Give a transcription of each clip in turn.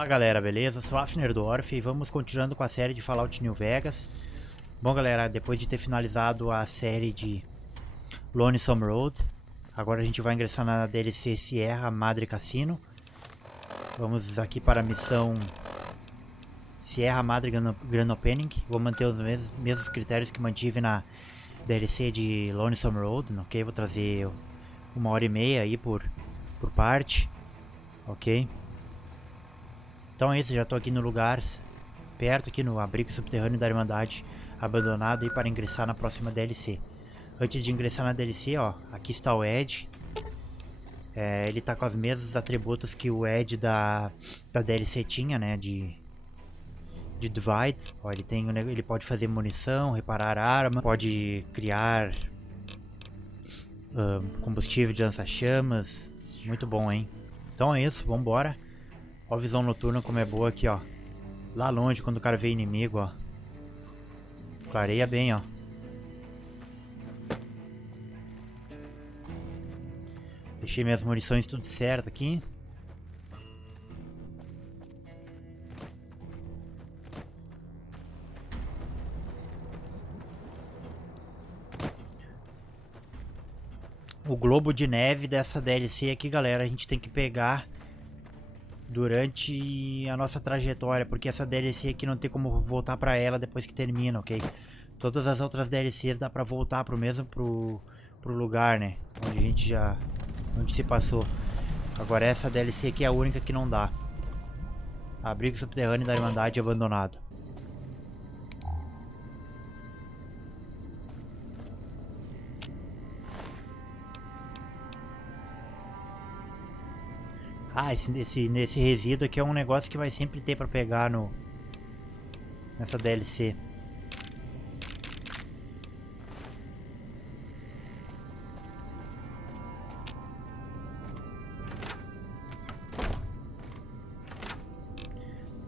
Olá galera, beleza? Eu sou Afner do Orf e vamos continuando com a série de Fallout New Vegas. Bom galera, depois de ter finalizado a série de Lonesome Road, agora a gente vai ingressar na DLC Sierra Madre Cassino. Vamos aqui para a missão Sierra Madre Grand Opening. Vou manter os mesmos critérios que mantive na DLC de Lonesome Road, ok? Vou trazer 1h30 aí por parte, ok? Então é isso, já estou aqui no lugar, perto aqui no abrigo subterrâneo da Irmandade, abandonado aí para ingressar na próxima DLC. Antes de ingressar na DLC, ó, aqui está o Ed. Ele tá com os mesmos atributos que o Ed da DLC tinha, né, de Divide. Ó, ele pode fazer munição, reparar arma, pode criar combustível de lança-chamas. Muito bom, hein? Então é isso, vambora. Ó a visão noturna como é boa aqui, ó. Lá longe, quando o cara vê inimigo, ó. Clareia bem, ó. Deixei minhas munições tudo certo aqui. O globo de neve dessa DLC aqui, galera, a gente tem que pegar durante a nossa trajetória, porque essa DLC aqui não tem como voltar pra ela depois que termina, ok? Todas as outras DLCs dá pra voltar pro lugar, né? Onde se passou. Agora essa DLC aqui é a única que não dá. Abrigo subterrâneo da Irmandade abandonado. Ah, nesse resíduo aqui é um negócio que vai sempre ter pra pegar nessa DLC.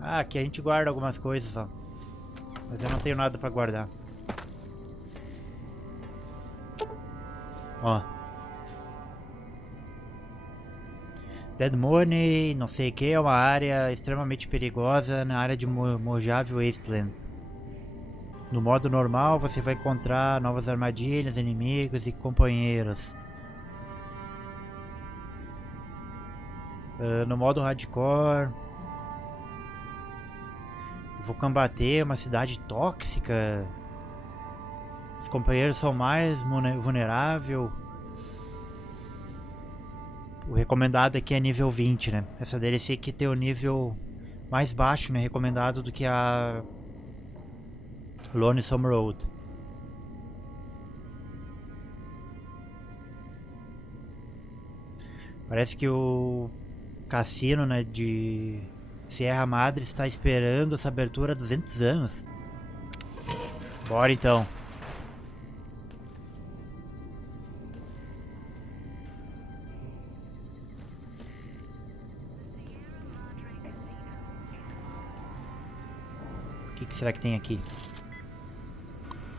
Ah, aqui a gente guarda algumas coisas, ó. Mas eu não tenho nada pra guardar. Ó. Dead Money, não sei o que, é uma área extremamente perigosa na área de Mojave Wasteland. No modo normal você vai encontrar novas armadilhas, inimigos e companheiros. No modo hardcore, vou combater uma cidade tóxica. Os companheiros são mais vulneráveis. O recomendado aqui é nível 20, né? Essa DLC aqui tem o nível mais baixo, né? Recomendado do que a Lonesome Road. Parece que o cassino, né, de Sierra Madre está esperando essa abertura há 200 anos. Bora então. O que será que tem aqui?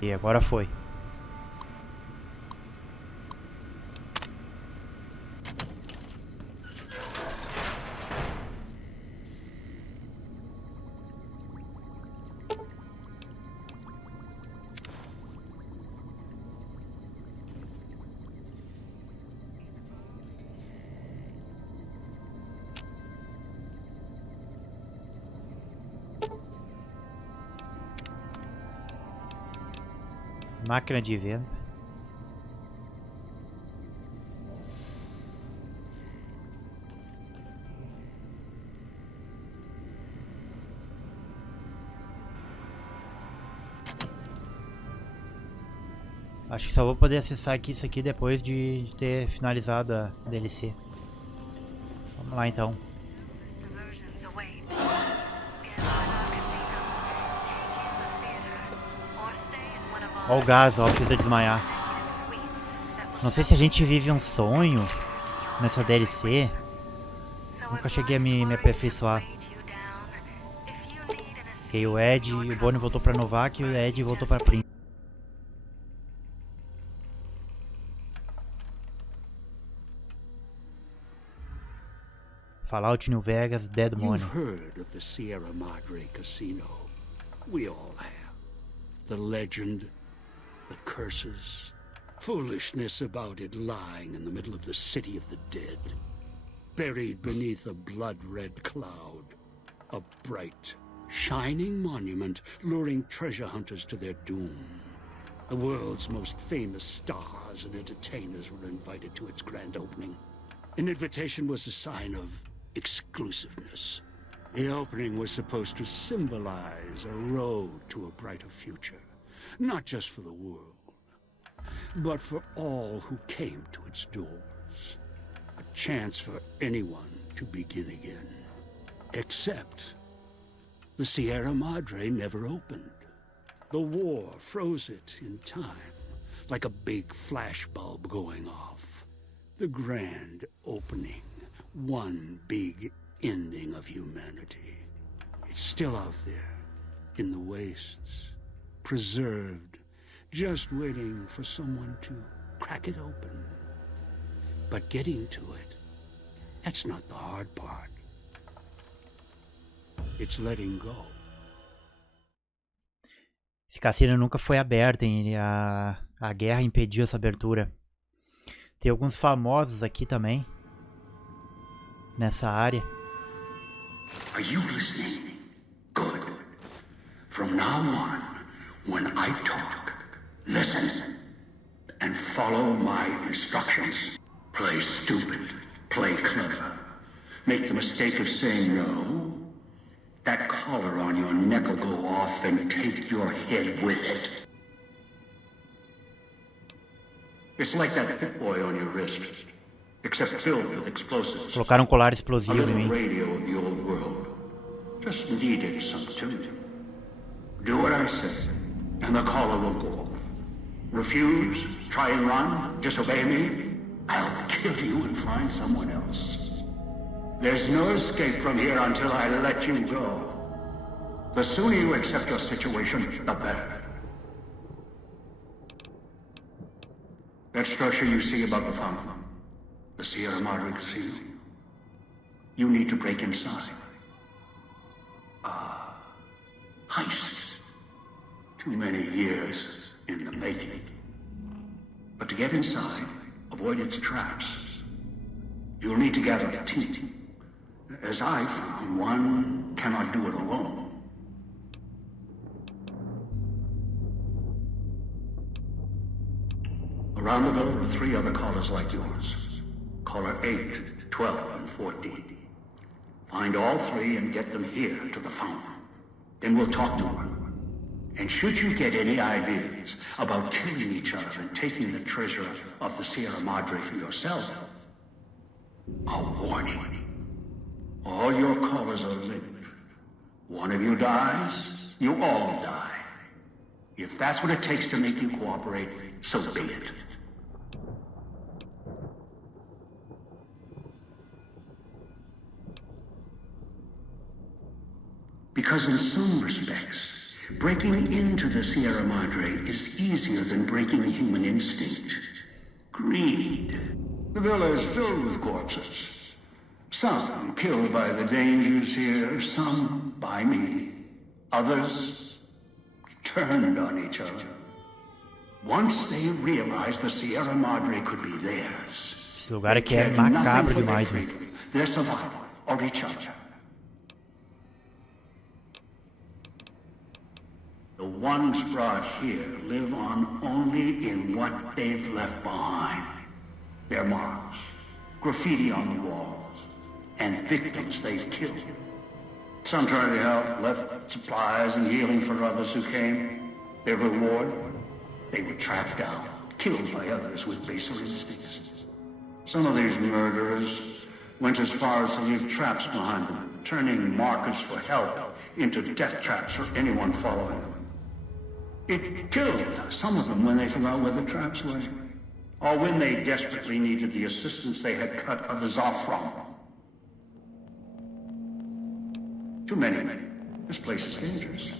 E agora foi. Máquina de venda. Acho que só vou poder acessar aqui isso aqui depois de ter finalizado a DLC. Vamos lá então. Ó o gás, ó, fiz eu desmaiar. Não sei se a gente vive um sonho nessa DLC. Nunca cheguei a me aperfeiçoar. Ok, o Ed, o Bonnie voltou pra Novak e o Ed voltou pra Prince. Fallout New Vegas, Dead Money. You've heard of the Sierra Madre Casino. We all have. The legend, the curses, foolishness about it lying in the middle of the city of the dead. Buried beneath a blood-red cloud. A bright, shining monument luring treasure hunters to their doom. The world's most famous stars and entertainers were invited to its grand opening. An invitation was a sign of exclusiveness. The opening was supposed to symbolize a road to a brighter future. Not just for the world, but for all who came to its doors. A chance for anyone to begin again. Except the Sierra Madre never opened. The war froze it in time, like a big flashbulb going off. The grand opening, one big ending of humanity. It's still out there, in the wastes, preserved, just waiting for someone to crack it open. But getting to it, that's not the hard part. It's letting go. Esse cassino nunca foi aberto, hein? A guerra impediu essa abertura. Tem alguns famosos aqui também, nessa área. Are you listening? Good. From now on, when I talk, listen and follow my instructions. Play stupid, play clever. Make the mistake of saying no. That collar on your neck will go off and take your head with it. It's like that Pit Boy on your wrist, except filled with explosives. Colocaram um colar explosivo em mim. Radio of the old world. Just needed some tuning. Do what I say, and the collar will go off. Refuse, try and run, disobey me, I'll kill you and find someone else. There's no escape from here until I let you go. The sooner you accept your situation, the better. That structure you see above the fountain, the Sierra Madre Casino, you need to break inside. Heist. Too many years in the making. But to get inside, avoid its traps, you'll need to gather a team. As I found, one cannot do it alone. Around the villa are 3 other callers like yours. Caller 8, 12, and 14. Find all 3 and get them here to the fountain. Then we'll talk to them. And should you get any ideas about killing each other and taking the treasure of the Sierra Madre for yourself, a warning. All your callers are linked. One of you dies, you all die. If that's what it takes to make you cooperate, so be it. Because in some respects, breaking into the Sierra Madre is easier than breaking human instinct. Greed. The villa is filled with corpses. Some killed by the dangers here, some by me. Others turned on each other. Once they realized the Sierra Madre could be theirs, Esse lugar aqui é macabro demais, né? their survival or each other. The ones brought here live on only in what they've left behind. Their marks, graffiti on the walls, and victims they've killed. Some tried to help, left supplies and healing for others who came. Their reward? They were tracked down, killed by others with baser instincts. Some of these murderers went as far as to leave traps behind them, turning markers for help into death traps for anyone following them. It killed some of them when they forgot where the traps were, or when they desperately needed the assistance they had cut others off from. Too many. This place is dangerous.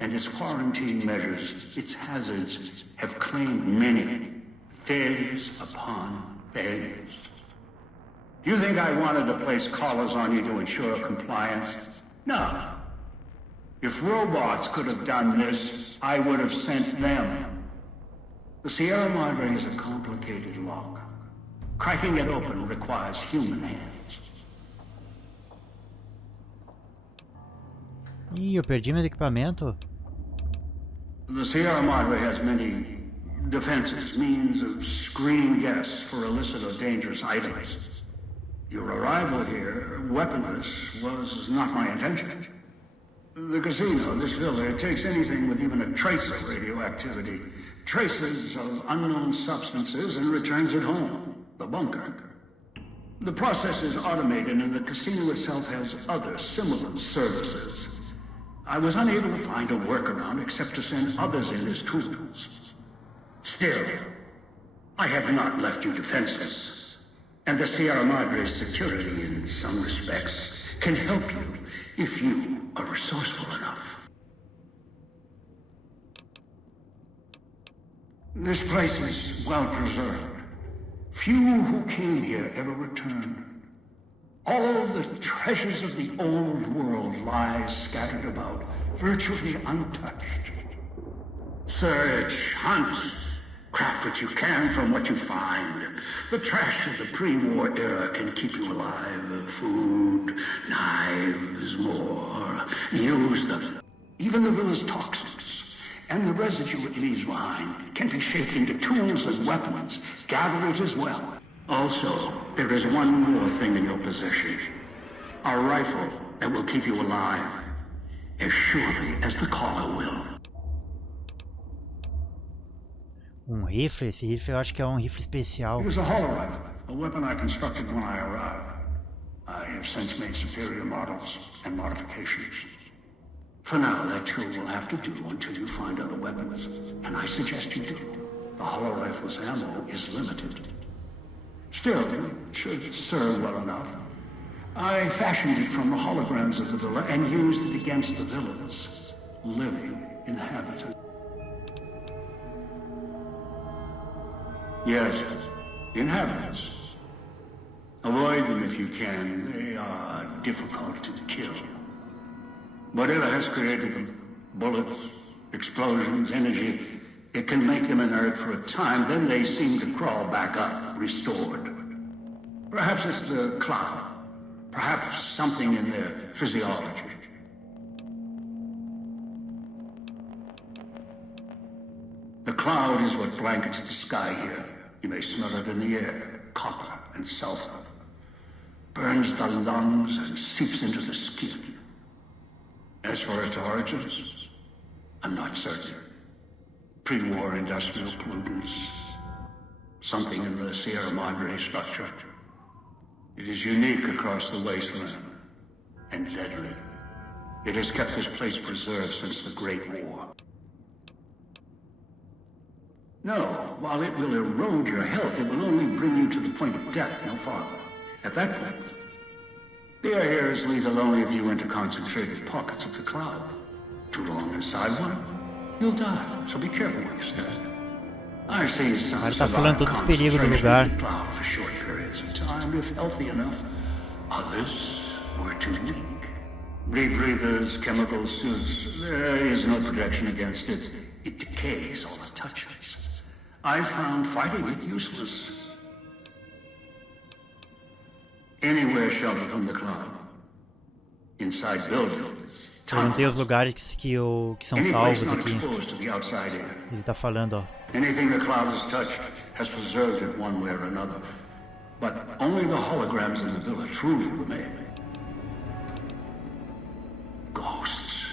And its quarantine measures, its hazards, have claimed many failures upon failures. You think I wanted to place collars on you to ensure compliance? No. If robots could have done this, I would have sent them. The Sierra Madre is a complicated lock. Cracking it open requires human hands. Ih, eu perdi meu equipamento. The Sierra Madre has many defenses, means of screening guests for illicit or dangerous items. Your arrival here, weaponless, was not my intention. The casino, this villa, it takes anything with even a trace of radioactivity, traces of unknown substances, and returns it home, the bunker. The process is automated, and the casino itself has other similar services. I was unable to find a workaround except to send others in as tools. Still, I have not left you defenseless, and the Sierra Madre's security, in some respects, can help you if you are resourceful enough. This place is well preserved. Few who came here ever returned. All the treasures of the old world lie scattered about, virtually untouched. Search, hunt, craft what you can from what you find. The trash of the pre-war era can keep you alive. Food, knives, more. Use them. Even the villa's toxins and the residue it leaves behind can be shaped into tools and weapons. Gather it as well. Also, there is one more thing in your possession. A rifle that will keep you alive, as surely as the collar will. Rifle? Esse rifle eu acho que é rifle especial. It was a hollow rifle, a weapon I constructed when I arrived. I have since made superior models and modifications. For now, that too will have to do until you find other weapons, and I suggest you do. The hollow rifle's ammo is limited. Still, it should serve well enough. I fashioned it from the holograms of the villa and used it against the villa's living inhabitants. Yes, inhabitants. Avoid them if you can. They are difficult to kill. Whatever has created them, bullets, explosions, energy, it can make them inert for a time, then they seem to crawl back up, restored. Perhaps it's the cloud. Perhaps something in their physiology. The cloud is what blankets the sky here. You may smell it in the air, copper and sulfur. Burns the lungs and seeps into the skin. As for its origins, I'm not certain. Pre-war industrial pollutants. Something in the Sierra Madre structure. It is unique across the wasteland. And deadly. It has kept this place preserved since the Great War. No, while it will erode your health, it will only bring you to the point of death, no farther. At that point, the air here is lethal only if you enter concentrated pockets of the cloud. Too long inside one, you'll die, so be careful what you say. I've seen some Tá falando todos os perigos do lugar. cloud for short periods of time, if healthy enough. Others were too weak. Rebreathers, chemical suits, there is no protection against it. It decays all it touches. I found fighting it useless. Anywhere sheltered from the cloud. Inside buildings. Perguntei os lugares que são salvos aqui. Ele tá falando, ó. Anything the cloud has touched has preserved it one way or another. But only the holograms in the villa truly remain. Ghosts.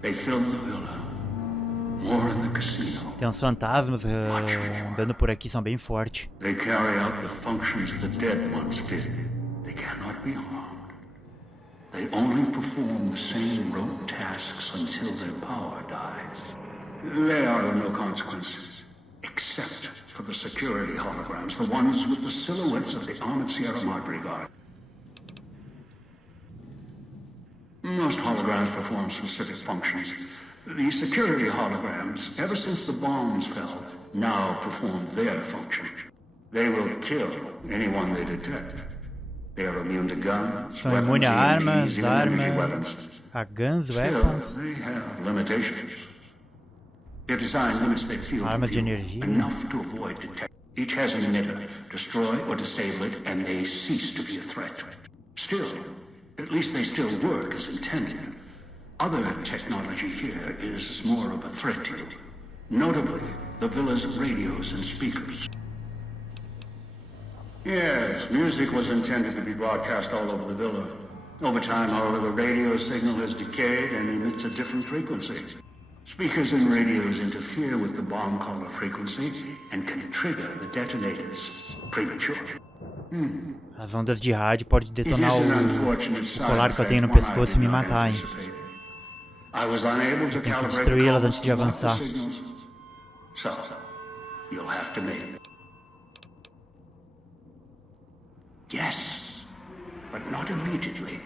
They fill the villa. More in the casino. Tem uns fantasmas andando por aqui, são bem fortes. They carry out the functions the dead once did. They cannot be harmed. They only perform the same rote tasks until their power dies. They are of no consequence, except for the security holograms, the ones with the silhouettes of the armored Sierra Madre Guard. Most holograms perform specific functions. The security holograms, ever since the bombs fell, now perform their function. They will kill anyone they detect. They are immune to guns, São imunes a armas, a guns, weapons. Still, they have limitations. Their design limits their field of Armas de view energia. enough to avoid detection. Each has an emitter. Destroy or disable it, and they cease to be a threat. Still, at least they still work as intended. Other technology here is more of a threat to you. Notably, the villa's radios and speakers. Yes, music was intended to be broadcast all over the villa. Over time, however, the radio signal has decayed and emits a different frequency. Speakers and radios interfere with the bomb caller frequency and can trigger the detonators prematurely. As ondas de rádio podem detonar o colar que eu tenho no pescoço e me matar, hein? Tem que destruí-las antes de avançar. So, you'll have to make. Yes, but not immediately.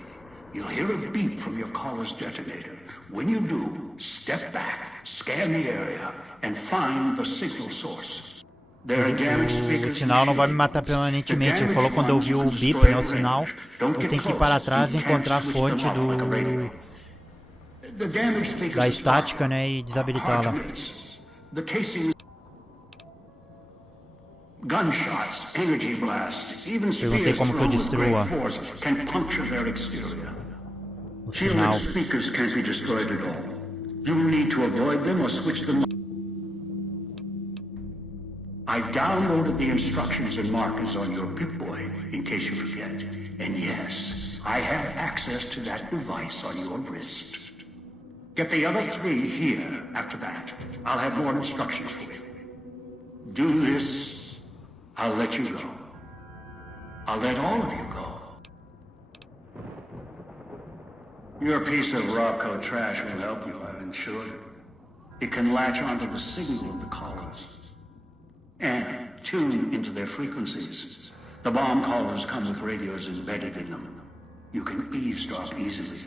You'll hear a beep from your caller's detonator. When you do, step back, scan the area, and find the signal source. There are damaged speakers. O sinal não vai me matar permanentemente. Ele falou quando eu vi o beep, né, o sinal, eu tenho que ir para trás e encontrar a fonte da estática, né, e desabilitá-la. Gunshots, energy blasts, even Perguntei como que eu destruo can puncture their exterior. o sinal. Speakers can't be destroyed at all. You will need to avoid them or switch them. I've downloaded the instructions and markers on your Pip-Boy in case you forget. And yes, I have access to that device on your wrist. Get the other 3 here after that. I'll have more instructions for you. Do this. I'll let you go. I'll let all of you go. Your piece of Rocco trash will help you, I've ensured it. It can latch onto the signal of the callers and tune into their frequencies. The bomb callers come with radios embedded in them. You can eavesdrop easily.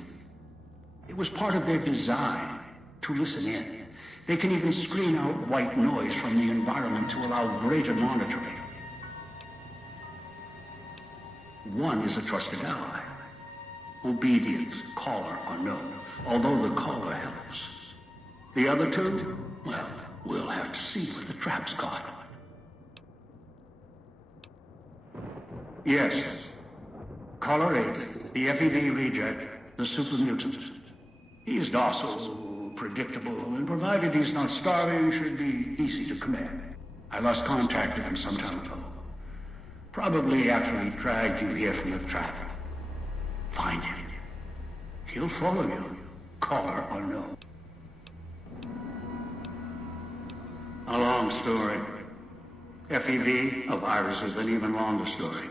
It was part of their design to listen in. They can even screen out white noise from the environment to allow greater monitoring. One is a trusted ally. Obedient, caller or no, although the caller helps. The other 2, well, we'll have to see what the trap's got. Yes. Caller 8, the FEV reject, the super mutant. He's docile, predictable, and provided he's not starving, should be easy to command. I lost contact with him some time ago. Probably after he dragged you here from the trap. Find him. He'll follow you, caller or no. A long story. FEV, a virus, is an even longer story.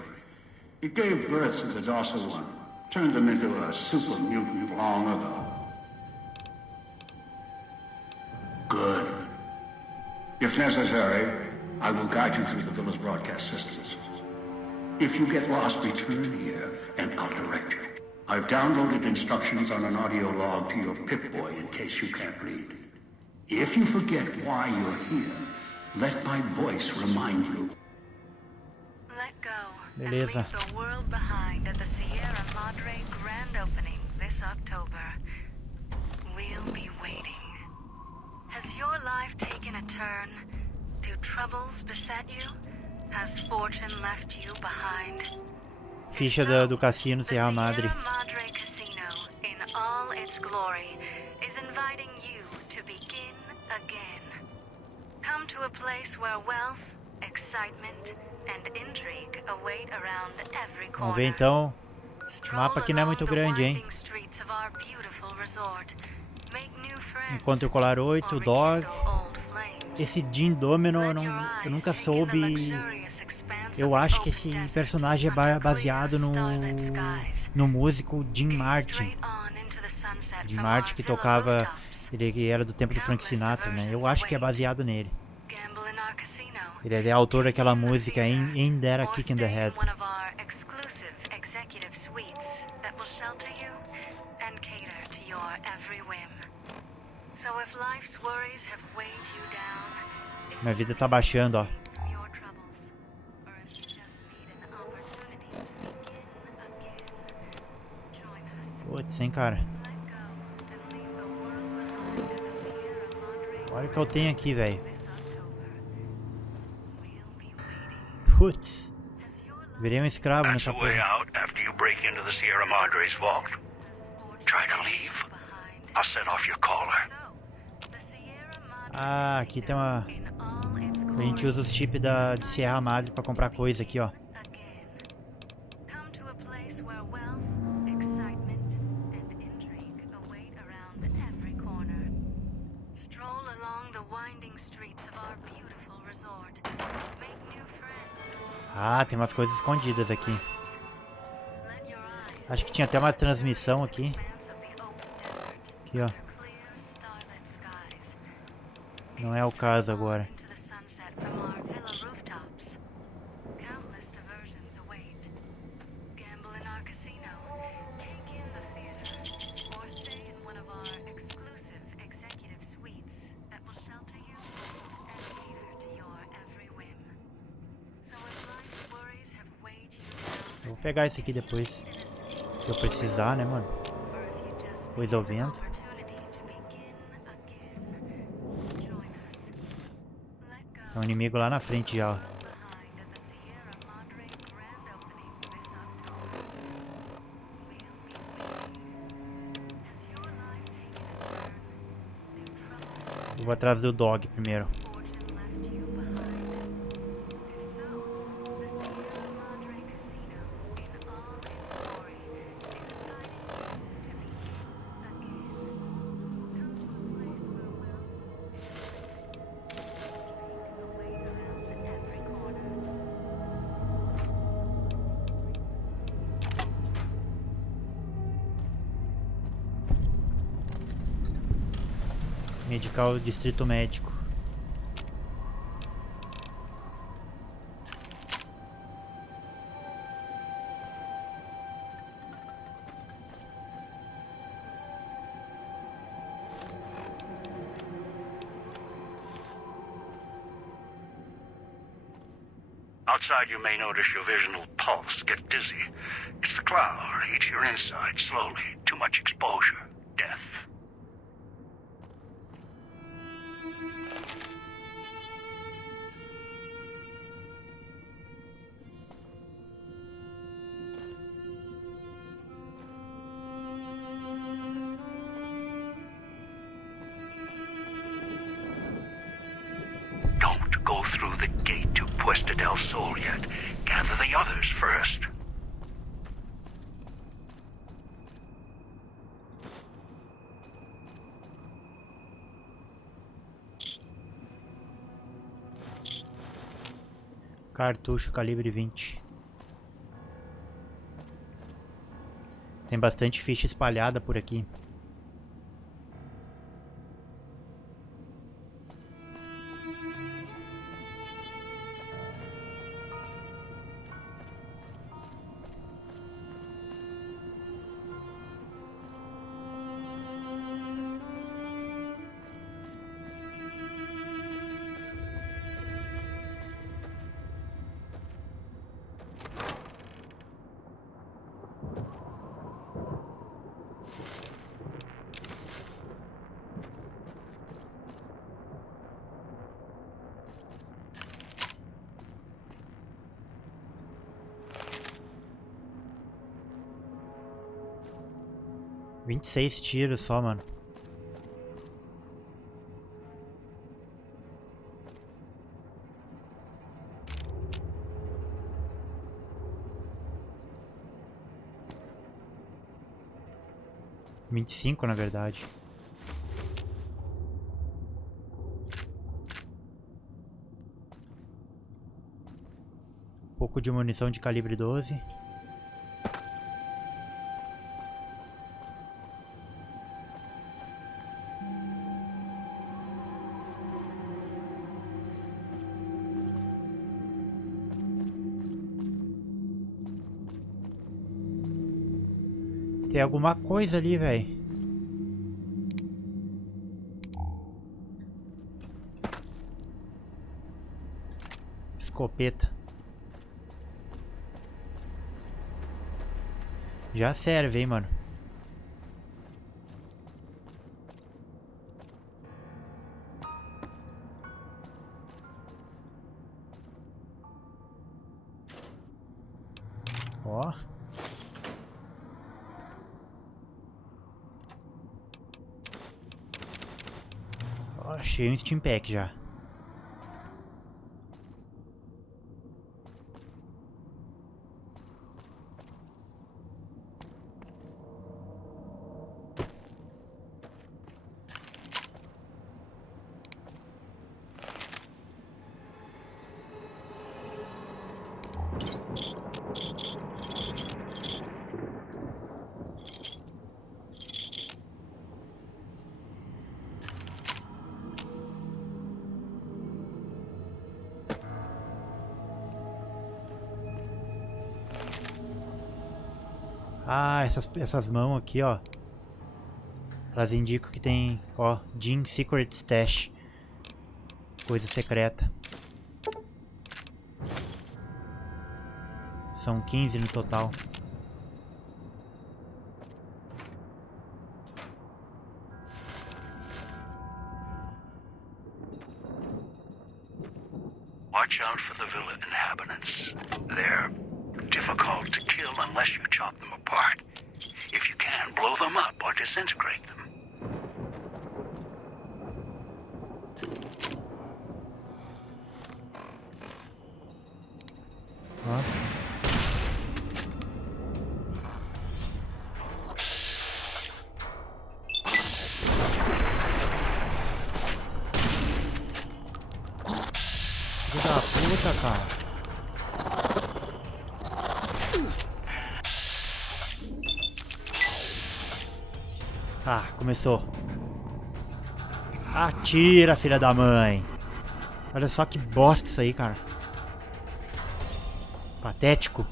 It gave birth to the docile one, turned them into a super mutant long ago. Good. If necessary, I will guide you through the villa's broadcast systems. If you get lost, return here, and I'll direct you. I've downloaded instructions on an audio log to your Pip-Boy in case you can't read. If you forget why you're here, let my voice remind you. Let go Beleza. and leave the world behind at the Sierra Madre grand opening this October. We'll be waiting. Has your life taken a turn? Do troubles beset you? Has fortune left you behind? Ficha do cassino Sierra Madre. The Sierra Madre Casino, in all its glory, is inviting you to begin again. Come to a place where wealth, excitement, and intrigue await around every corner. Vamos ver então. O mapa aqui não é muito grande, hein? Encontre o colar 8, o Dog. Esse Jim Domino eu nunca soube. Eu acho que esse personagem é baseado no músico Jim Martin. Jim Martin que tocava. Ele era do tempo do Frank Sinatra, né? Eu acho que é baseado nele. Ele é autor daquela música Ain't That a Kick in the Head. Minha vida tá baixando, ó. Valts, hein, cara. Olha o que eu tenho aqui, velho. Putz. Virei um escravo nessa porra. After you break into the Sierra Madre's vault. Try to leave. I'll set off your collar. Ah, aqui tem uma... A gente usa os chips de Sierra Madre pra comprar coisa aqui, ó. Ah, tem umas coisas escondidas aqui. Acho que tinha até uma transmissão aqui. Aqui, ó. Não é o caso agora. Eu vou pegar esse aqui depois. Se eu precisar, né, mano? Depois eu vendo. Tem um inimigo lá na frente já, ó. Eu vou atrás do dog primeiro. Medicar o distrito médico. Outside, you may notice your vision will pulse, get dizzy. It's the cloud. Eat your inside slowly. Too much exposure. Death. Don't go through the gate to Puesta del Sol yet. Gather the others first. Cartucho calibre 20. Tem bastante ficha espalhada por aqui. — 26 tiros só, mano. — 25, na verdade. Um pouco de munição de calibre 12. Tem alguma coisa ali, velho. Escopeta. Já serve, hein, mano. Ó. Ó, achei um Steam Pack já. Ah, essas mãos aqui, ó. Elas indicam que tem, ó, Jean Secret Stash. Coisa secreta. São 15 no total. Watch out for the villa inhabitants. They're difficult to kill unless you chop them apart. If you can, blow them up or disintegrate them. Nossa. Filho da puta, cara. Ah, começou. Atira, filha da mãe. Olha só que bosta isso aí, cara. Patético.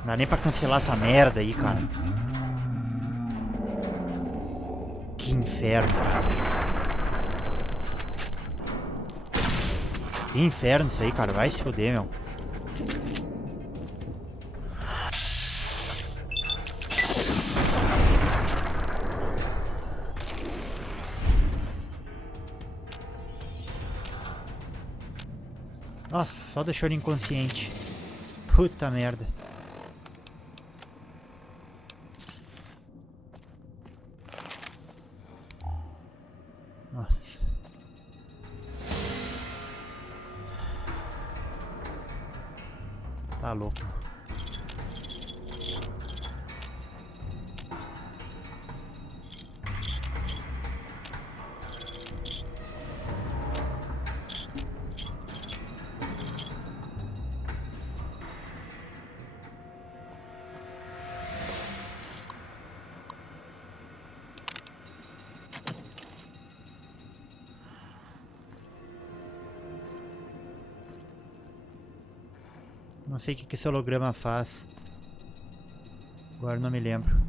Não dá nem pra cancelar essa merda aí, cara. Que inferno, cara. Que inferno isso aí, cara. Vai se foder, meu. Nossa, só deixou ele inconsciente. Puta merda. Nossa. Tá louco. Não sei o que esse holograma faz. Agora não me lembro.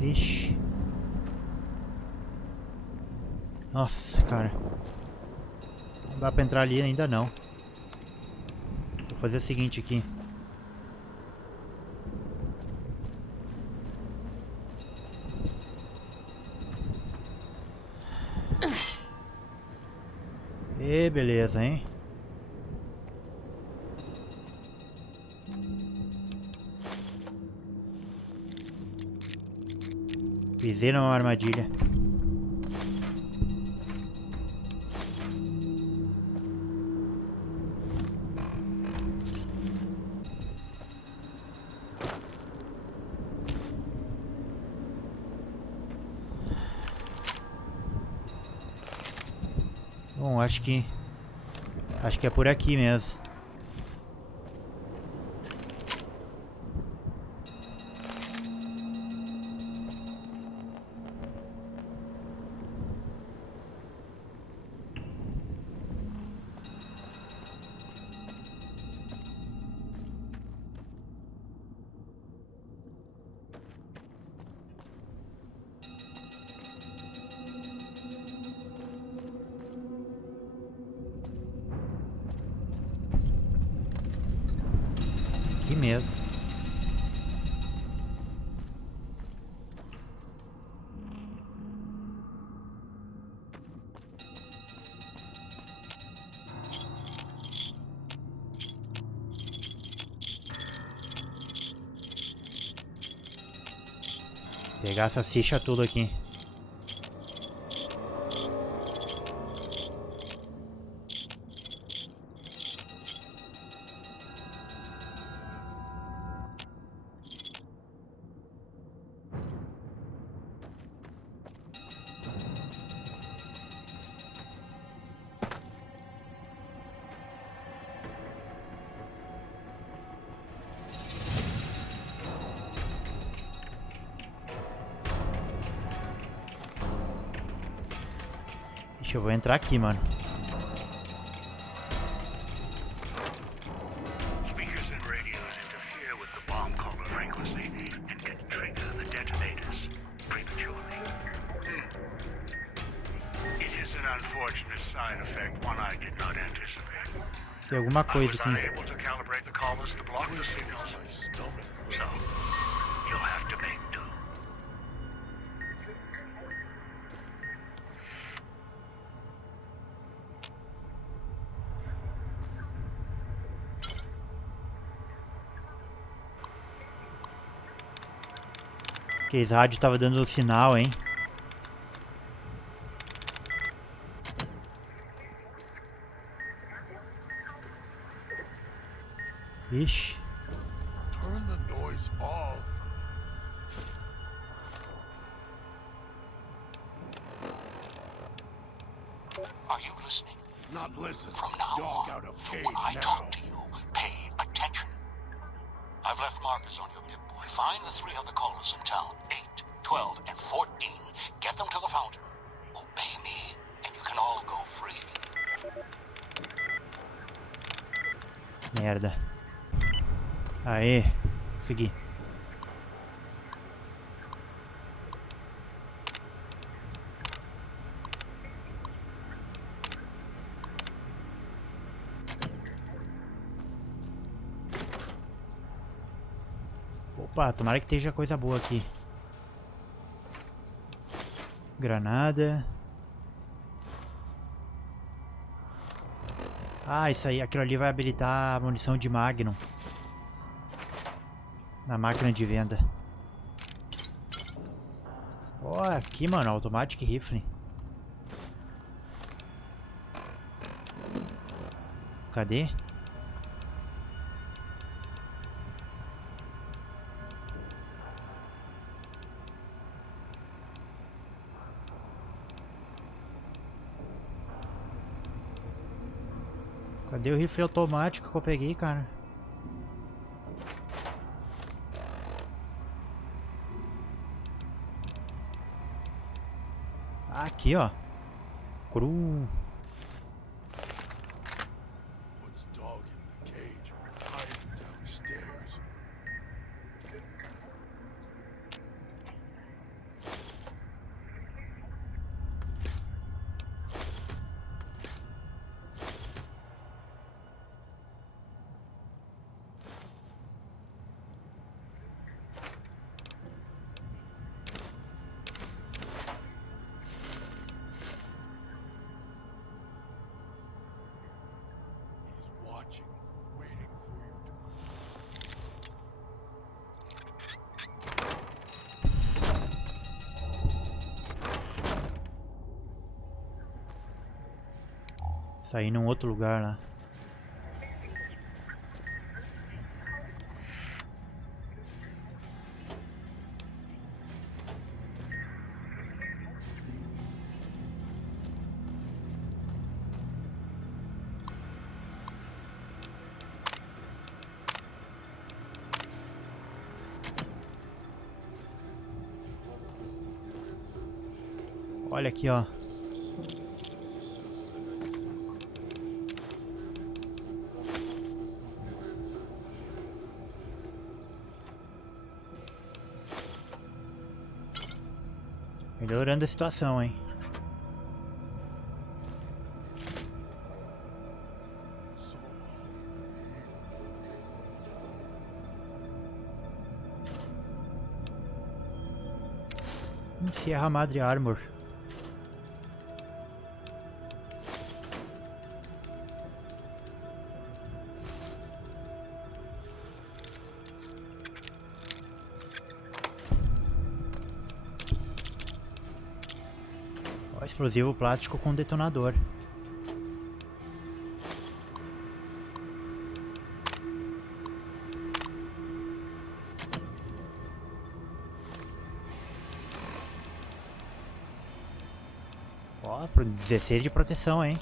Ixi. Nossa, cara. Não dá pra entrar ali ainda não. Vou fazer o seguinte aqui. E beleza, hein? Pisei numa armadilha. Bom, acho que é por aqui mesmo. aqui mesmo. Pegar essas fichas tudo aqui. Eu vou entrar aqui, mano. Speakers and radios interfere with the bomb caller frequency and can trigger the detonators prematurely. It is an unfortunate side effect, one I did not anticipate. Tem alguma coisa I was aqui. unable to calibrate the callers to block the signals. So, you'll have to make do. Aqueles rádios tava dando sinal, hein? Ixi. Turn the noise off. Are you listening? Not listen. From now Dog on, out of cage when I now. talk to you, pay attention. I've left markers on your Pip-Boy. Find the 3 other callers in town, 8, 12, and 14. Get them to the fountain. Obey me, and you can all go free. Merda. Aê. Consegui. Opa, tomara que esteja coisa boa aqui. Granada. Ah, isso aí, aquilo ali vai habilitar a munição de Magnum na máquina de venda. Ó, aqui, mano, automatic rifle. Cadê? Cadê o rifle automático que eu peguei, cara? Aqui, ó. Cru. What's dog in the cage? Hiding downstairs. He's watching, waiting for you to... Saí num outro lugar lá. Olha aqui, ó. Melhorando a situação, hein? Sierra Madre Armor. Ó, explosivo plástico com detonador. Ó, 16 de proteção, hein?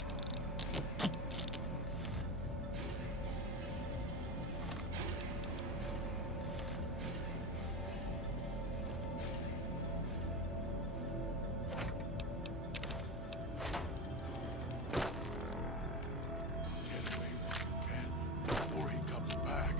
Before he comes back.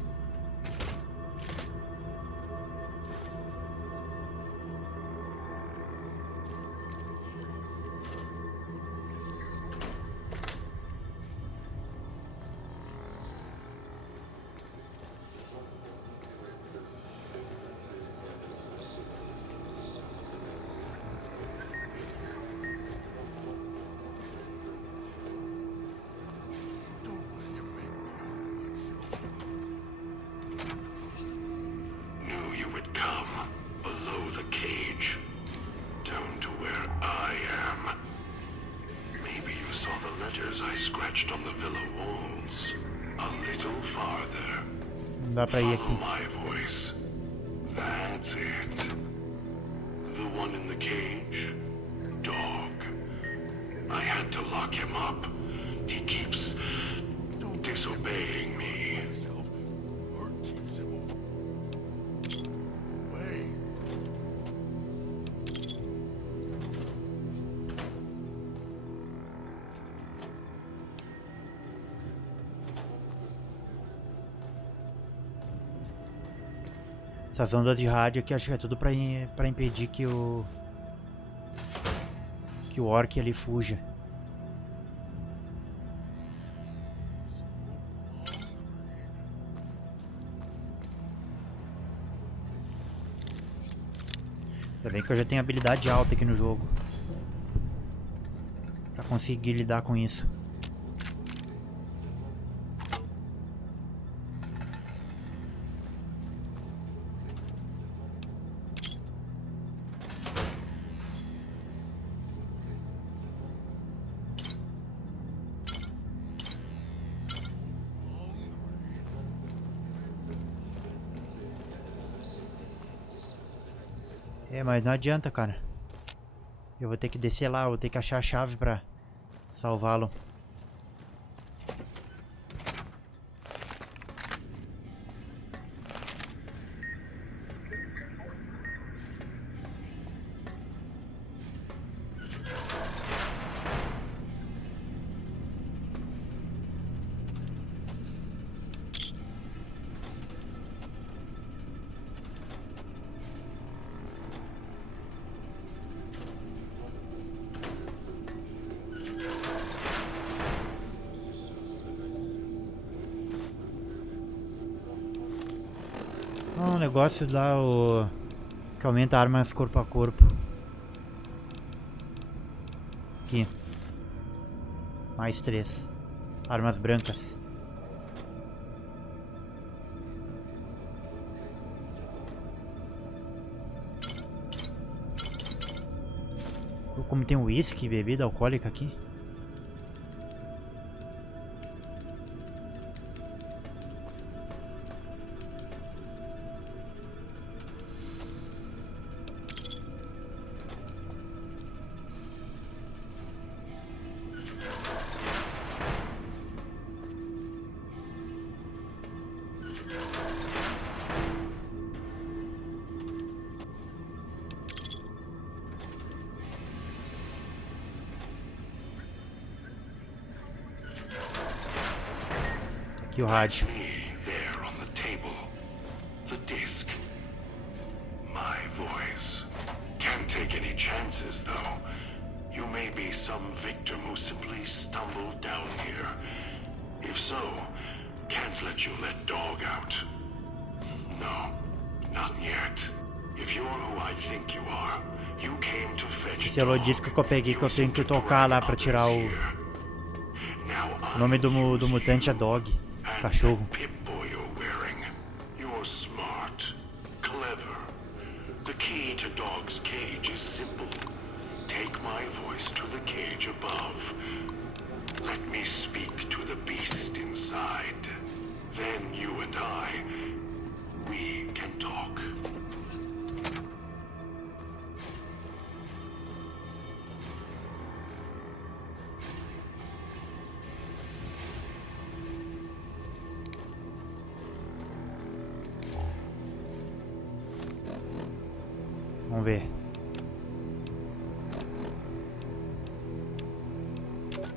Don't let him make me hurt myself. Knew you would come below the cage, down to where I am. Maybe you saw the letters I scratched on the villa walls. A little farther. Não dá pra ir Follow aqui. my voice. That's it. The one in the cage. Dog. I had to lock him up. He keeps disobeying me. Myself. Hurt keeps him away. Essas ondas de rádio aqui acho que é tudo pra impedir que o orc ali fuja. Ainda bem que eu já tenho habilidade alta aqui no jogo pra conseguir lidar com isso. É, mas não adianta, cara. Eu vou ter que descer lá, eu vou ter que achar a chave pra salvá-lo. Um negócio lá que aumenta armas corpo a corpo. Aqui. Mais 3. Armas brancas. Como tem whisky, bebida alcoólica aqui. Aqui o rádio. Me there on the table. The disc. My voice. Can't take any chances, though. You may be some victim who simply stumbled down here. If so, can't let you let dog out. No, not yet. If you're who I think you are, You came to fetch Esse holodisco que eu peguei, que eu tenho que tocar lá pra tirar o... O nome do mutante é Dog, cachorro. Pip-Boy you're wearing. You're smart, clever. The key to Dog's cage is simple. Take my voice to the cage above. Let me speak to the beast inside. Then you and I, we can talk. Vamos ver.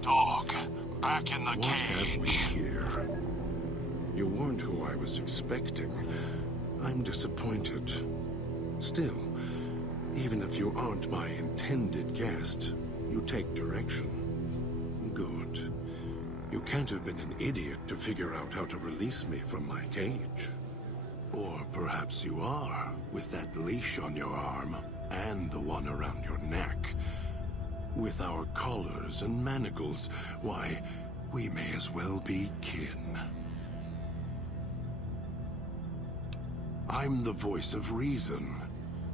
Dog, back in the What have we cage. here? You weren't who I was expecting. I'm disappointed. Still, even if you aren't my intended guest, you take direction. Good. You can't have been an idiot to figure out how to release me from my cage. Or perhaps you are, with that leash on your arm, and the one around your neck. With our collars and manacles, why, we may as well be kin. I'm the voice of reason.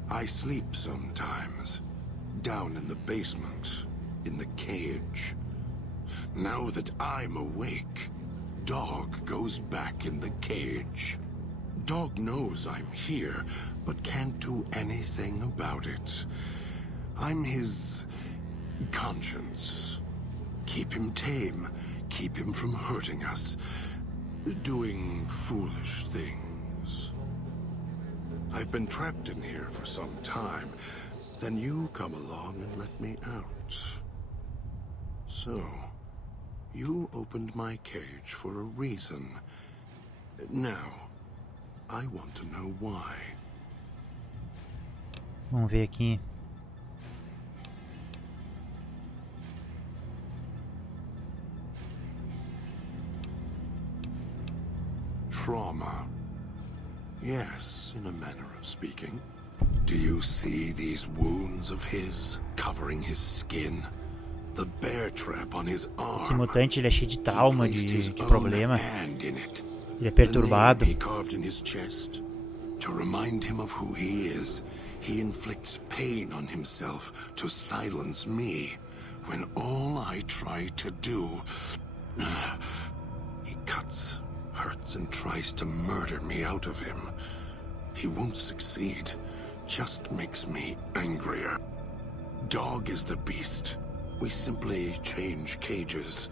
I sleep sometimes, down in the basement, in the cage. Now that I'm awake, Dog goes back in the cage. Dog knows I'm here, but can't do anything about it. I'm his conscience. Keep him tame, keep him from hurting us, doing foolish things. I've been trapped in here for some time. Then you come along and let me out. So, you opened my cage for a reason. Now, I want to know why. Vamos ver aqui. Trauma. Yes, in a manner of speaking. Do you see these wounds of his covering his skin? The bear trap on his arm. Esse mutante ele é cheio de trauma, de problema. Hand in it. Ele é perturbado. The name he carved in his chest. To remind him of who he is, he inflicts pain on himself to silence me, when all I try to do... He cuts, hurts, and tries to murder me out of him. He won't succeed, just makes me angrier. Dog is the beast. We simply change cages,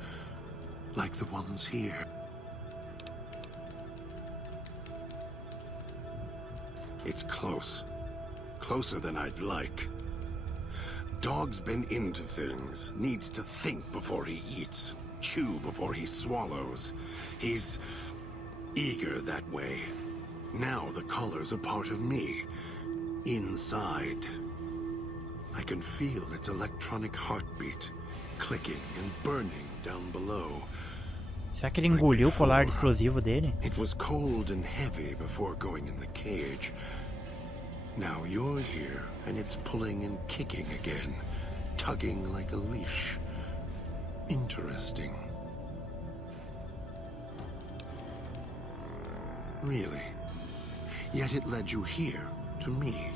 like the ones here. It's close. Closer than I'd like. Dog's been into things. Needs to think before he eats. Chew before he swallows. He's eager that way. Now the collar's a part of me. Inside. I can feel its electronic heartbeat. Clicking and burning down below. Será que ele engoliu o colar explosivo dele? It was cold and heavy before going in the cage. Now you're here, and it's pulling and kicking again, tugging like a leash. Interesting. Really. Yet it led you here, to me.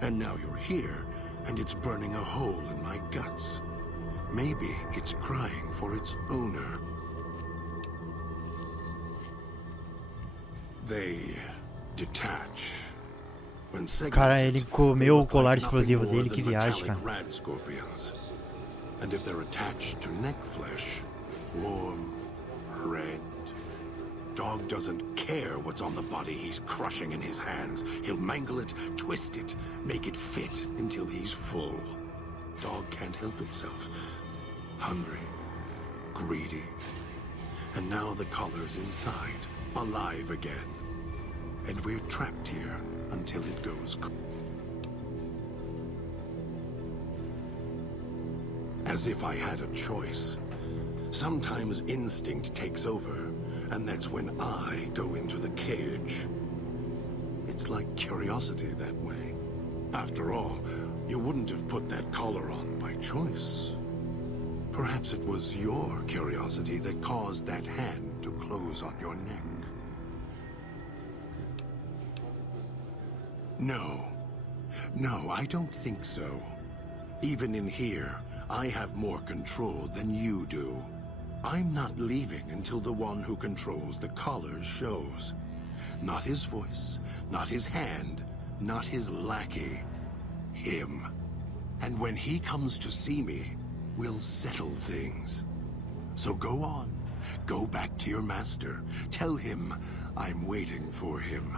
And now you're here, and it's burning a hole in my guts. Maybe it's crying for its owner. They detach. When Cara, ele segmented, comeu they o look colar like explosivo nothing more dele, que than viagem, metallic cara. rad scorpions. And if they're attached to neck flesh, warm, red. Dog doesn't care what's on the body he's crushing in his hands. He'll mangle it, twist it, make it fit until he's full. Dog can't help himself. Hungry, greedy. And now the collar's inside, alive again. And we're trapped here until it goes as if I had a choice. Sometimes instinct takes over, and that's when I go into the cage. It's like curiosity that way. After all, You wouldn't have put that collar on by choice. Perhaps it was your curiosity that caused that hand to close on your neck. No. No, I don't think so. Even in here, I have more control than you do. I'm not leaving until the one who controls the collar shows. Not his voice, not his hand, not his lackey. Him. And when he comes to see me, we'll settle things. So go on. Go back to your master. Tell him I'm waiting for him.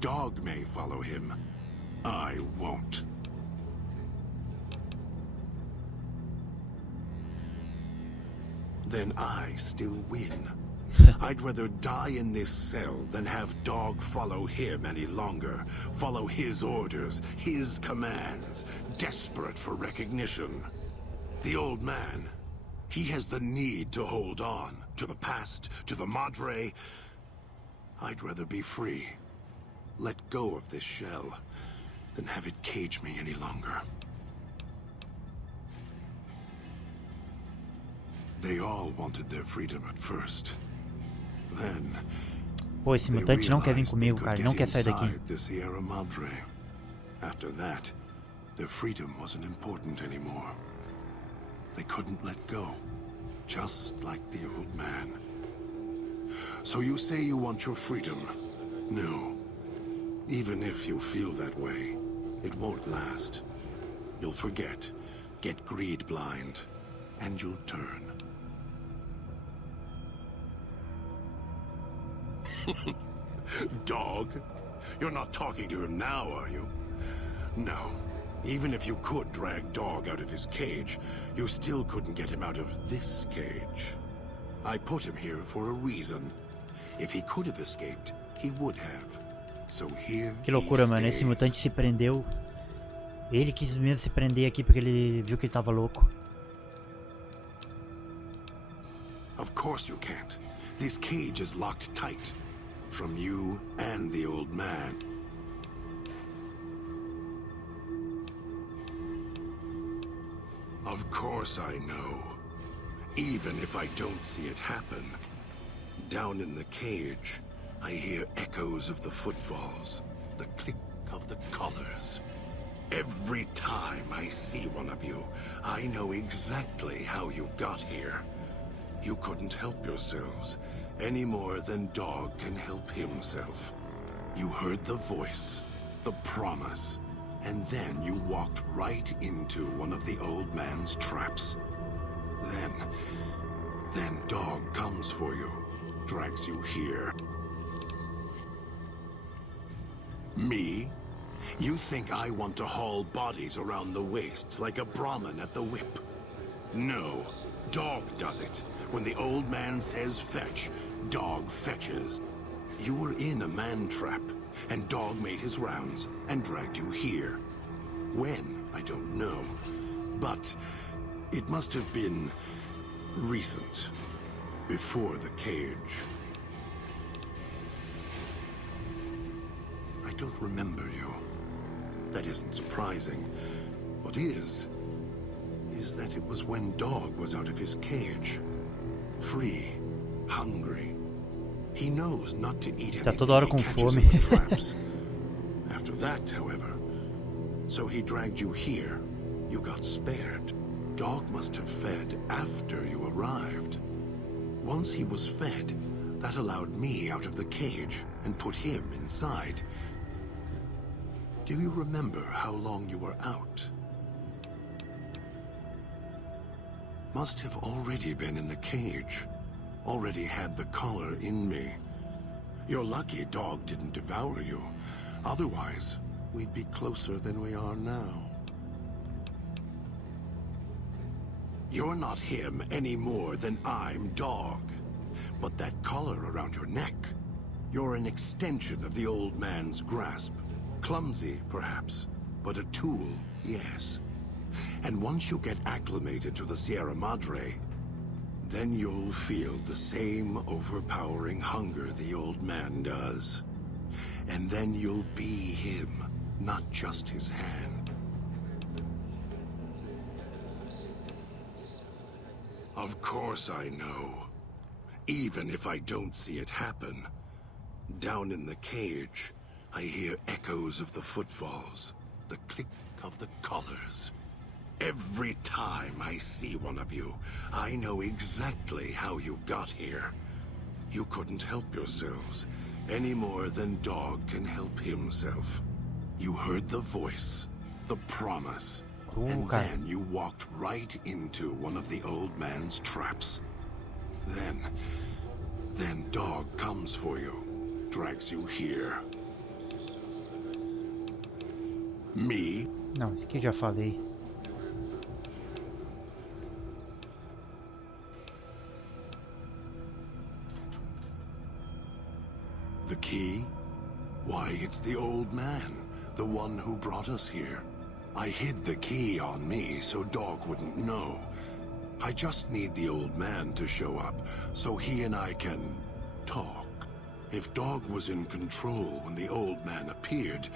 Dog may follow him. I won't. Then I still win. I'd rather die in this cell than have Dog follow him any longer. Follow his orders, his commands, desperate for recognition. The old man, he has the need to hold on to the past, to the Madre. I'd rather be free. Let go of this shell than have it cage me any longer. They all wanted their freedom at first. Then, Pô, esse mutante não quer vir comigo, cara. Ele não quer sair daqui. the Sierra Madre. After that, their freedom wasn't important anymore. They couldn't let go, just like the old man. So you say you want your freedom? No. Even if you feel that way, it won't last. You'll forget, get greed blind, and you'll turn. Dog? You're not talking to him now, are you? No. Even if you could drag Dog out of his cage, you still couldn't get him out of this cage. I put him here for a reason. If he could have escaped, he would have. So here Que loucura, mano. Esse mutante se prendeu. Ele quis mesmo se prender aqui porque ele viu que ele tava louco. Of course you can't. This cage is locked tight. From you and the old man. Of course I know. Even if I don't see it happen. Down in the cage, I hear echoes of the footfalls. The click of the collars. Every time I see one of you, I know exactly how you got here. You couldn't help yourselves, any more than Dog can help himself. You heard the voice, the promise, and then you walked right into one of the old man's traps. Then Dog comes for you, drags you here. Me? You think I want to haul bodies around the wastes like a Brahmin at the whip? No, Dog does it. When the old man says fetch, Dog fetches. You were in a man trap, and Dog made his rounds and dragged you here. When, I don't know. But it must have been recent, before the cage. I don't remember you. That isn't surprising. What is that it was when Dog was out of his cage. Free, hungry. He knows not to eat anything toda hora com he catches fome. in the traps. After that, however, so he dragged you here. You got spared. Dog must have fed after you arrived. Once he was fed, that allowed me out of the cage and put him inside. Do you remember how long you were out? Must have already been in the cage. Already had the collar in me. You're lucky Dog didn't devour you. Otherwise, we'd be closer than we are now. You're not him any more than I'm Dog. But that collar around your neck, you're an extension of the old man's grasp. Clumsy, perhaps, but a tool, yes. And once you get acclimated to the Sierra Madre, then you'll feel the same overpowering hunger the old man does. And then you'll be him, not just his hand. Of course I know. Even if I don't see it happen. Down in the cage, I hear echoes of the footfalls, the click of the collars. Every time I see one of you, I know exactly how you got here. You couldn't help yourselves, any more than dog can help himself. You heard the voice, the promise, and then you walked right into one of the old man's traps. Then dog comes for you, drags you here. Me? Não, isso aqui eu já falei. The key? Why, it's the old man, the one who brought us here. I hid the key on me so Dog wouldn't know. I just need the old man to show up, so he and I can talk. If Dog was in control when the old man appeared,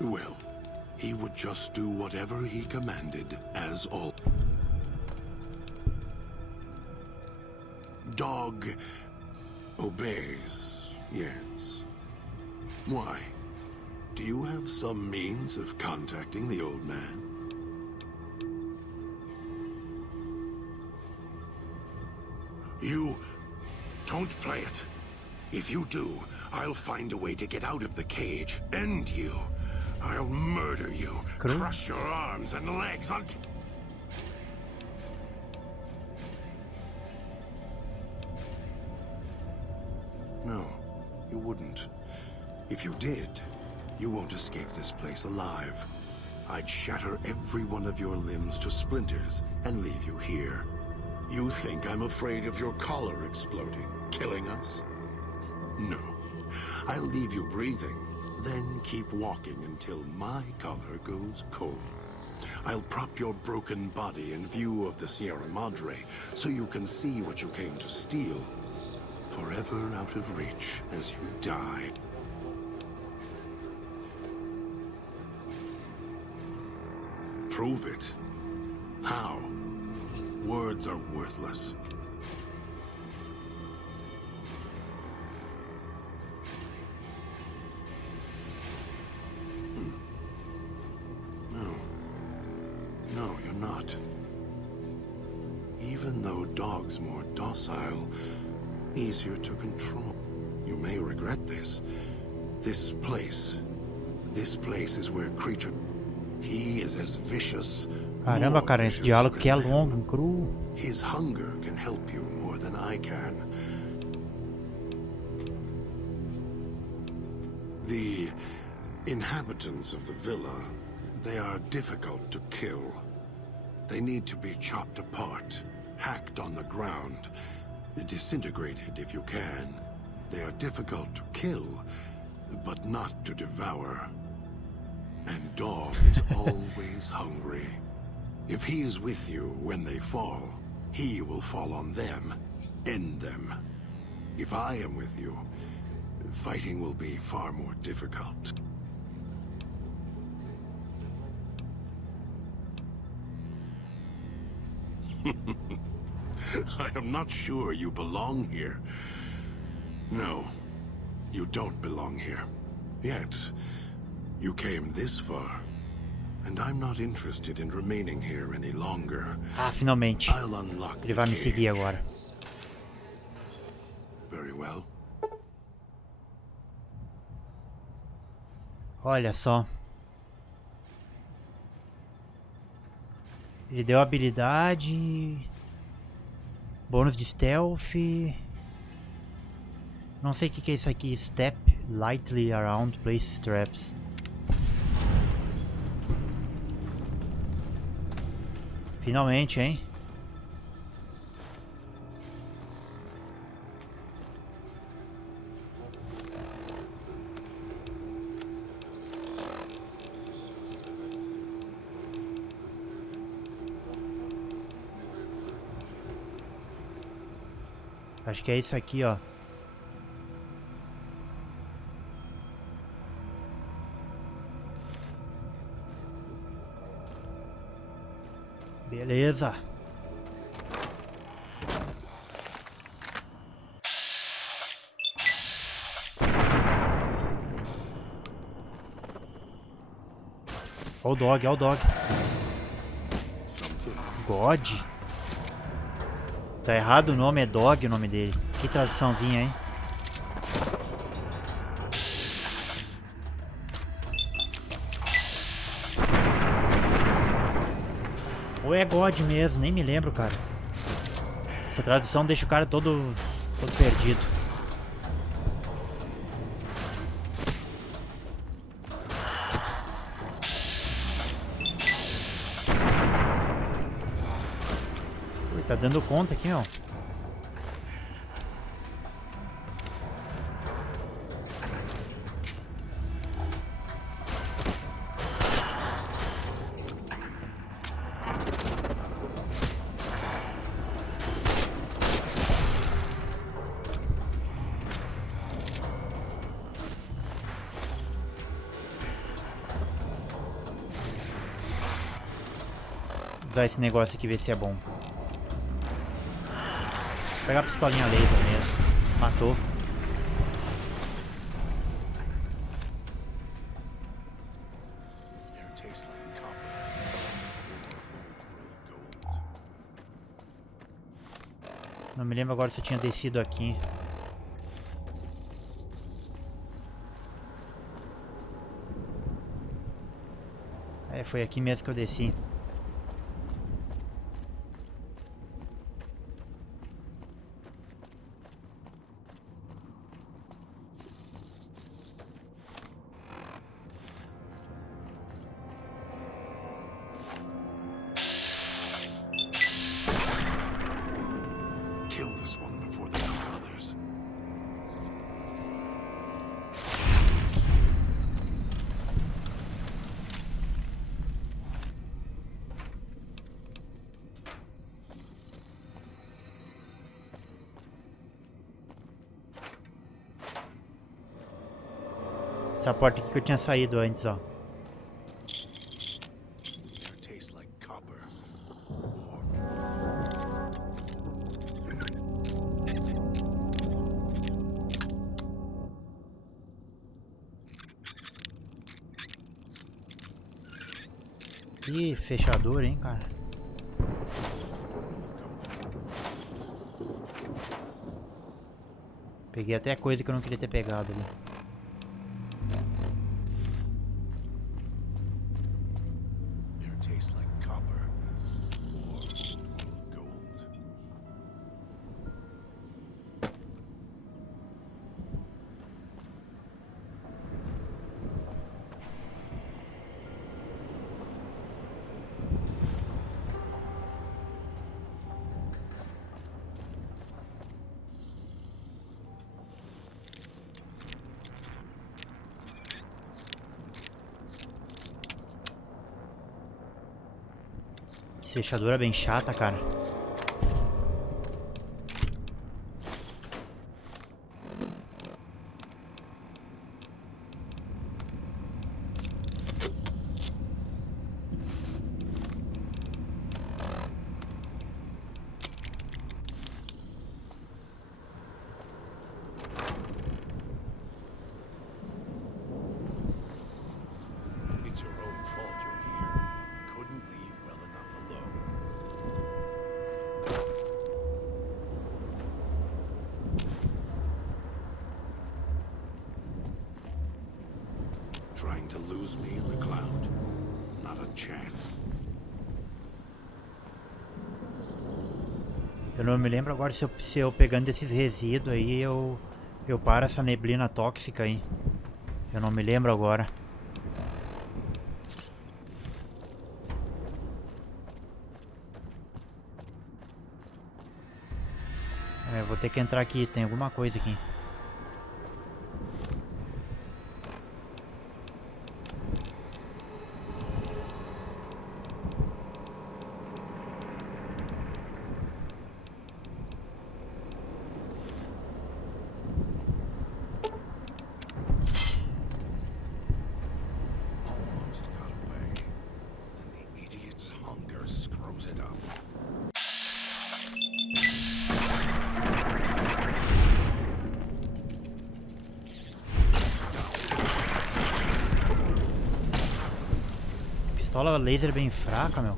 well, he would just do whatever he commanded, as all. Dog obeys, yes. Why? Do you have some means of contacting the old man? You don't play it. If you do, I'll find a way to get out of the cage. End you. I'll murder you. Crush your arms and legs on... No, you wouldn't. If you did, you won't escape this place alive. I'd shatter every one of your limbs to splinters and leave you here. You think I'm afraid of your collar exploding, killing us? No. I'll leave you breathing, then keep walking until my collar goes cold. I'll prop your broken body in view of the Sierra Madre, so you can see what you came to steal. Forever out of reach as you die. Prove it. How? Words are worthless. No, you're not. Even though Dog's more docile, easier to control. You may regret this. This place is where creature... He is as vicious. Caramba, cara, esse diálogo que é longo, cru. His hunger can help you more than I can. The inhabitants of the villa, they are difficult to kill. They need to be chopped apart, hacked on the ground, disintegrated if you can. They are difficult to kill, but not to devour. And Dog is always hungry. If he is with you when they fall, he will fall on them, end them. If I am with you, fighting will be far more difficult. I am not sure you belong here. No, you don't belong here. Yet, you came this far, and I'm not interested in remaining here any longer. Ah, finalmente. I'll unlock Ele vai me seguir agora. Very well. Olha só. Ele deu habilidade, bônus de stealth. Não sei o que é isso aqui. Step lightly around place traps. Finalmente, hein? Acho que é isso aqui, ó. Beleza. Ó o dog, ó o dog. God? Tá errado o nome, é dog o nome dele. Que traduçãozinha, hein? Ou é God mesmo, nem me lembro, cara. Essa tradução deixa o cara todo perdido. Ui, tá dando conta aqui, ó. Usar esse negócio aqui, ver se é bom. Vou pegar a pistolinha laser mesmo. Matou. Não me lembro agora se eu tinha descido aqui. É, foi aqui mesmo que eu desci. Kill this one before they kill others. Essa porta aqui que eu tinha saído antes, ó. Tastes like copper. Que fechador, hein, cara. Peguei até coisa que eu não queria ter pegado ali. Fechadura bem chata, cara. It's your own fault you're here. Couldn't leave well enough alone. Trying to lose me in the cloud? Not a chance. Eu não me lembro agora se eu pegando esses resíduos aí eu paro essa neblina tóxica aí. Eu não me lembro agora. É, vou ter que entrar aqui, tem alguma coisa aqui. Almost got away. Then the idiot's hunger screws it up. Pistola laser bem fraca, meu.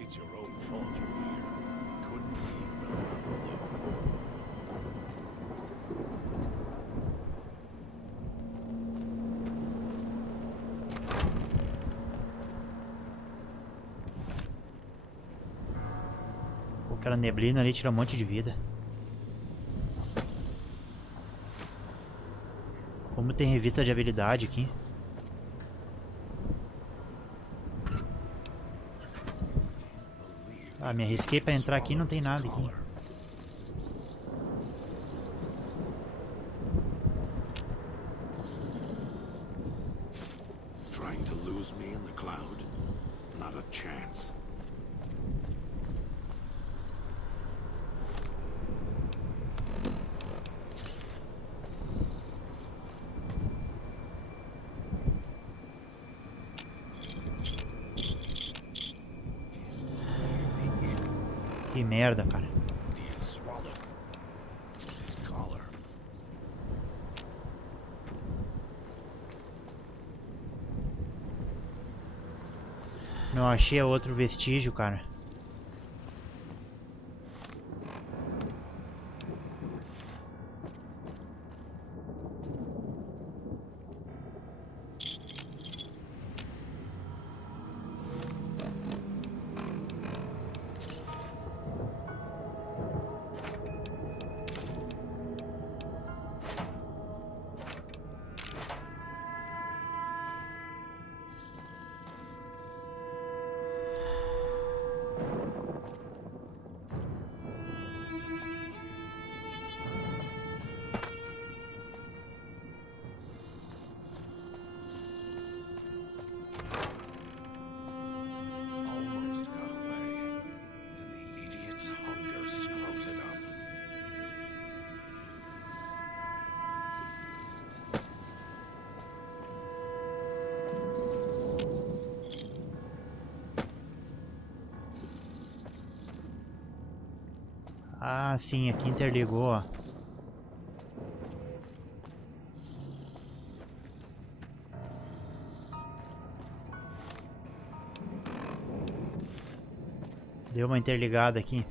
It's your own fault you're here. Couldn't leave well enough alone. Pô, aquela neblina ali tira um monte de vida. Como tem revista de habilidade aqui. Ah, me arrisquei pra entrar aqui e não tem nada aqui. Trying to lose me in the cloud? Not a chance. Que merda, cara. Não achei outro vestígio, cara. Ah, sim, aqui interligou, ó. Deu uma interligada aqui.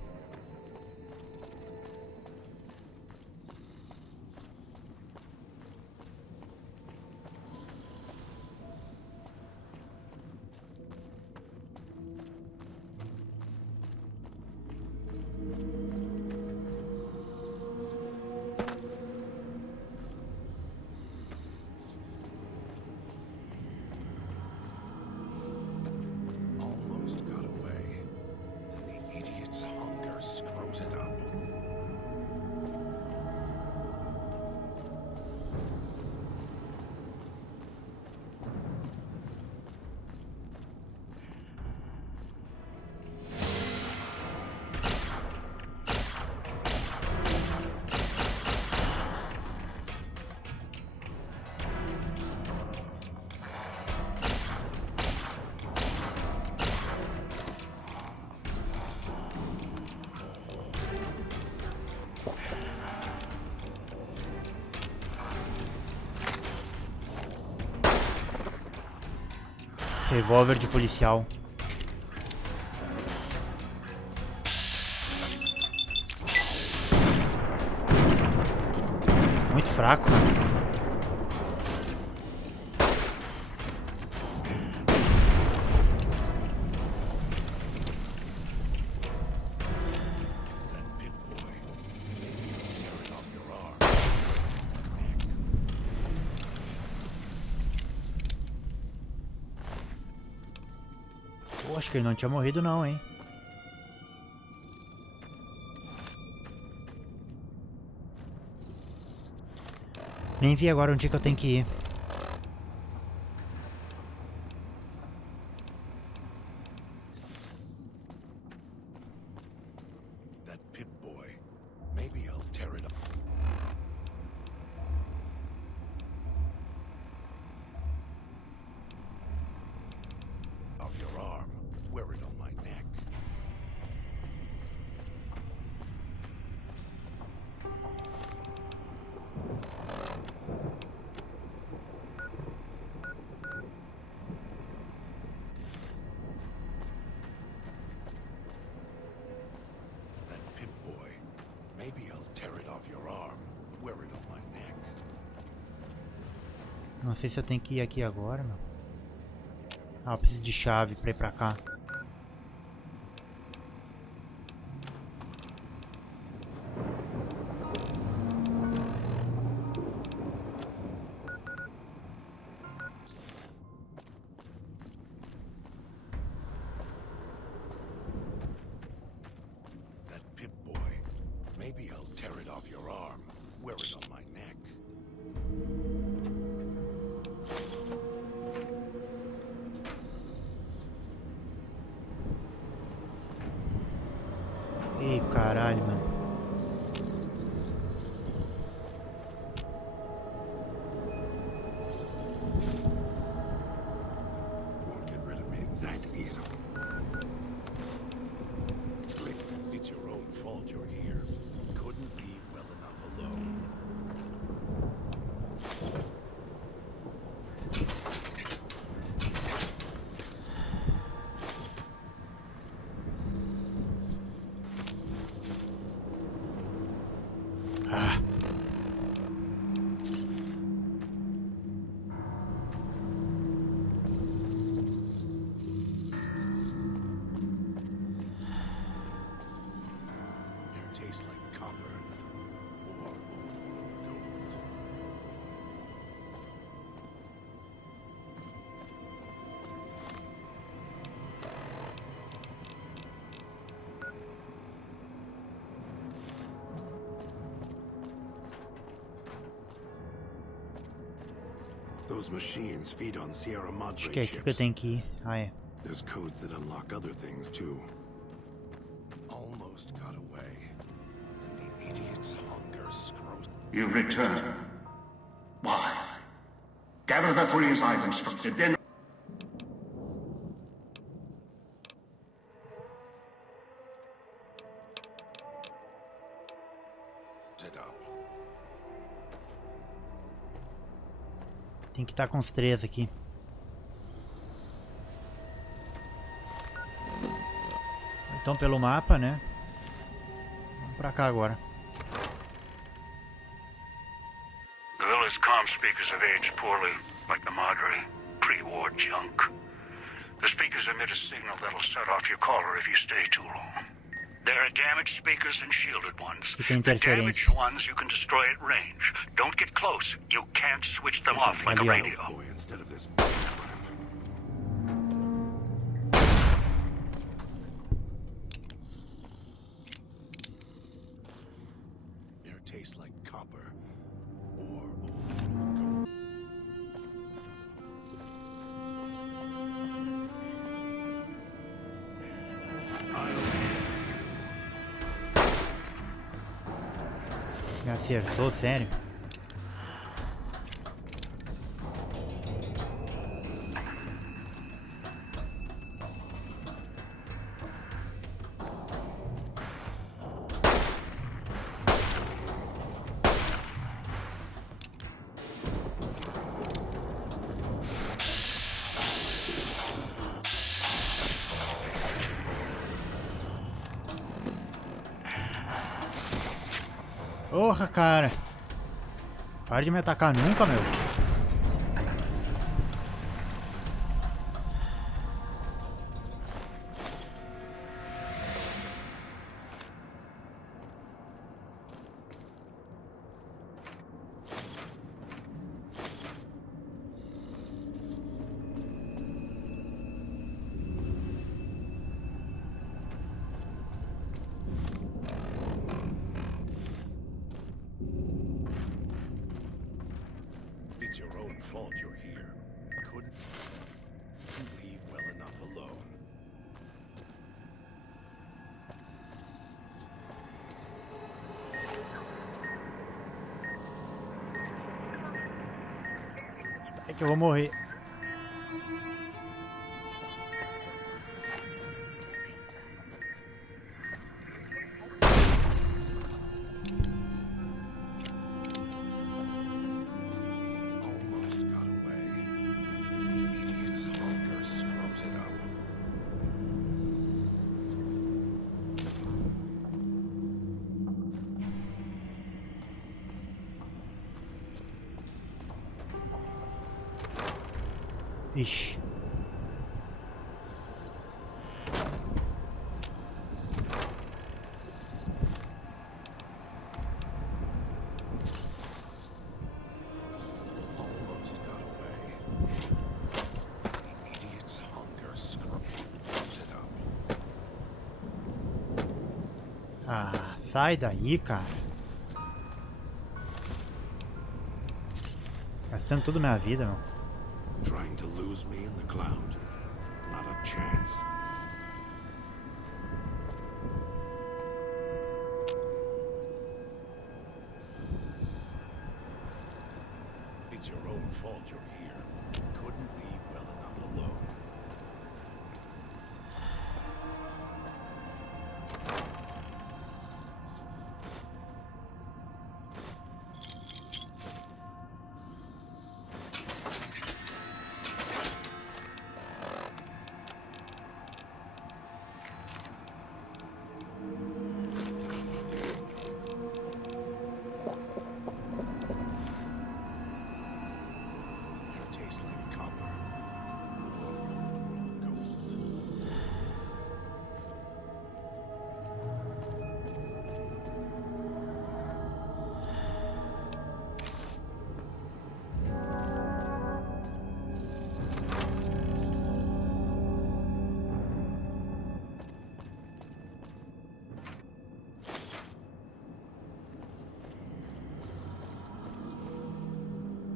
Revólver de policial. Muito fraco, cara. Acho que ele não tinha morrido não, hein? Nem vi agora onde que eu tenho que ir. That pit boy. Maybe I'll tear it up. Não sei se eu tenho que ir aqui agora, meu. Ah, eu preciso de chave pra ir pra cá. That Pip-Boy. Maybe I'll tear it off your arm. Wear it on my neck. Ih, caralho, mano. Won't get rid of me that easily. It's your own fault you're here. Couldn't leave well enough alone. Tastes like copper or old gold. Those machines feed on Sierra Acho Madre que é aqui que eu chips. tenho que ir. Ah, é. There's codes that unlock other things too. Almost got away. Then the idiot's hunger scrows. You return. Why? Gather the three as I've instructed, then... It up. Tem que estar com os três aqui. Então pelo mapa, né? Vamos pra cá agora. The village comm speakers have aged poorly, like the Madre. Pre-war junk. The speakers emit a signal that'll set off your caller if you stay too long. There are damaged speakers and shielded ones. Que tem The interferência. damaged ones you can destroy at range. Don't get close. You can't switch them off like a Ali, ó. radio. Boy, instead of this. Air tastes like copper or old gold. Me acertou, sério? Porra, cara. Para de me atacar nunca, meu. It's your own fault you're here. Couldn't leave well enough alone. É que eu vou morrer. Almost got away. The idiot's hunger scrubs it up. Ixi. Almost got away. The idiot's hunger screwed it up. Ah, sai daí, cara. Gastando toda a minha vida, meu. Trying to lose me in the cloud? Not a chance. It's your own fault you're here. Couldn't leave well enough alone. Tastes like copper. Gold.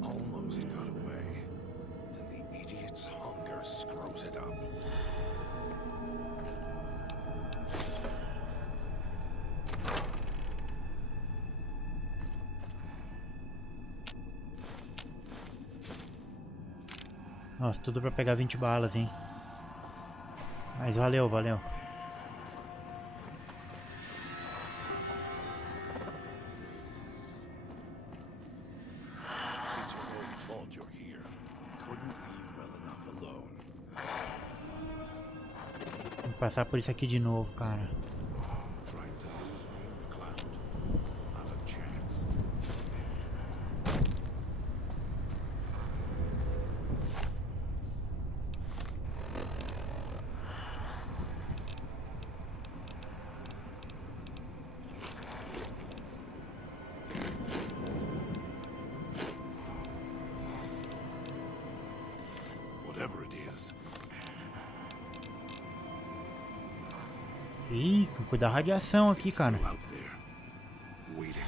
Almost got away. Then the idiot's hunger screws it up. Nossa, tudo pra pegar 20 balas, hein? Mas valeu, valeu. It's your own fault you're here. Couldn't leave well enough alone. Vou passar por isso aqui de novo, cara. Trying to lose me in the cloud? Not a chance. Whatever it is. Ih, cuidar da radiação aqui, It's cara. still out there, waiting.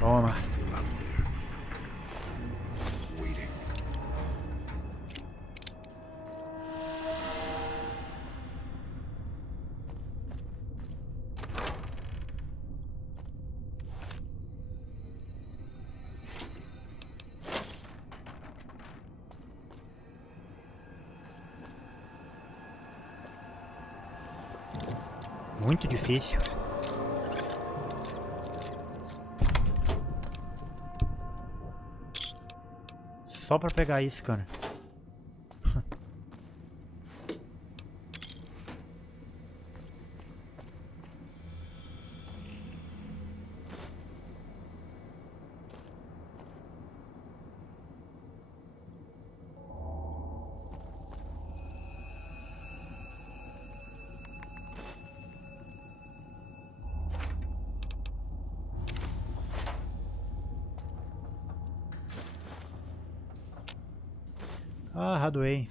Toma. Still out there, waiting. Muito difícil. Só pra pegar isso, cara. Ah, Hadway.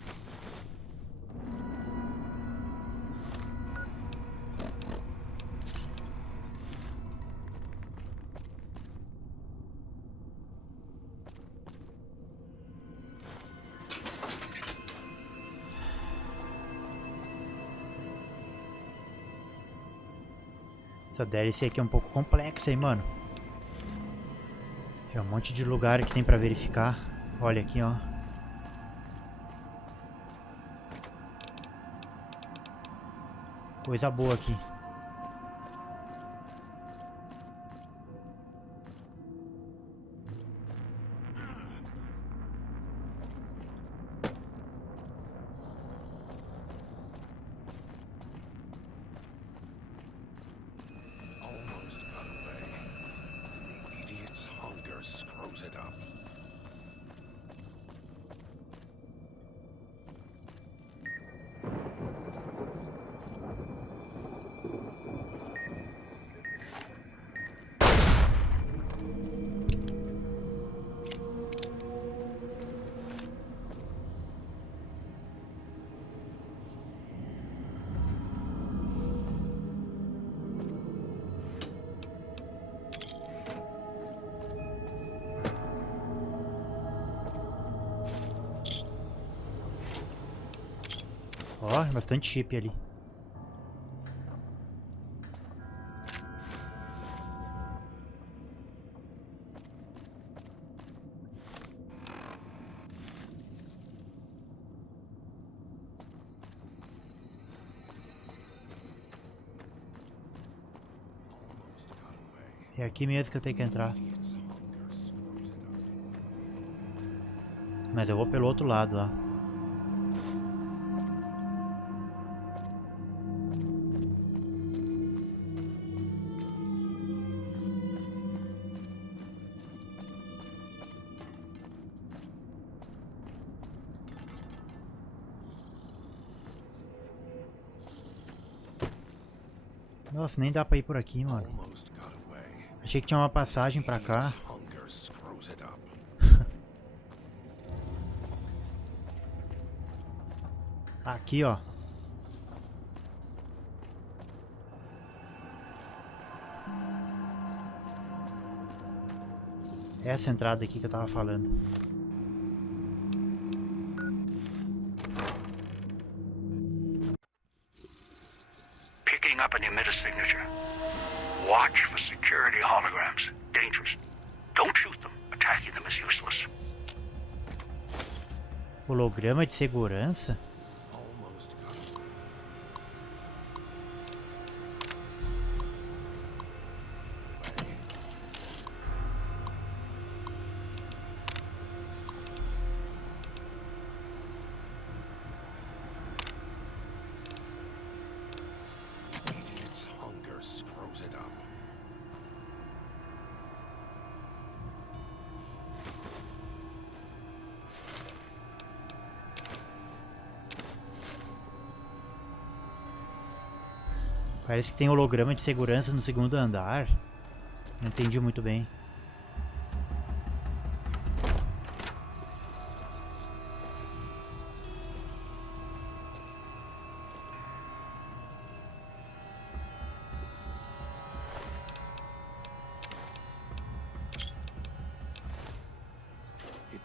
Essa DLC aqui é um pouco complexa, hein, mano. É um monte de lugar que tem pra verificar. Olha aqui, ó. Coisa boa aqui. Almost got away. The idiot's hunger screws it up. Ó, bastante chip ali. É aqui mesmo que eu tenho que entrar. Mas eu vou pelo outro lado lá. Nossa, nem dá pra ir por aqui, mano. Achei que tinha uma passagem pra cá. Aqui, ó. Essa entrada aqui que eu tava falando. Picking up an emitter signature. Watch for security holograms. Dangerous. Don't shoot them. Attacking them is useless. Holograma de segurança? Parece que tem holograma de segurança no segundo andar. Não entendi muito bem. It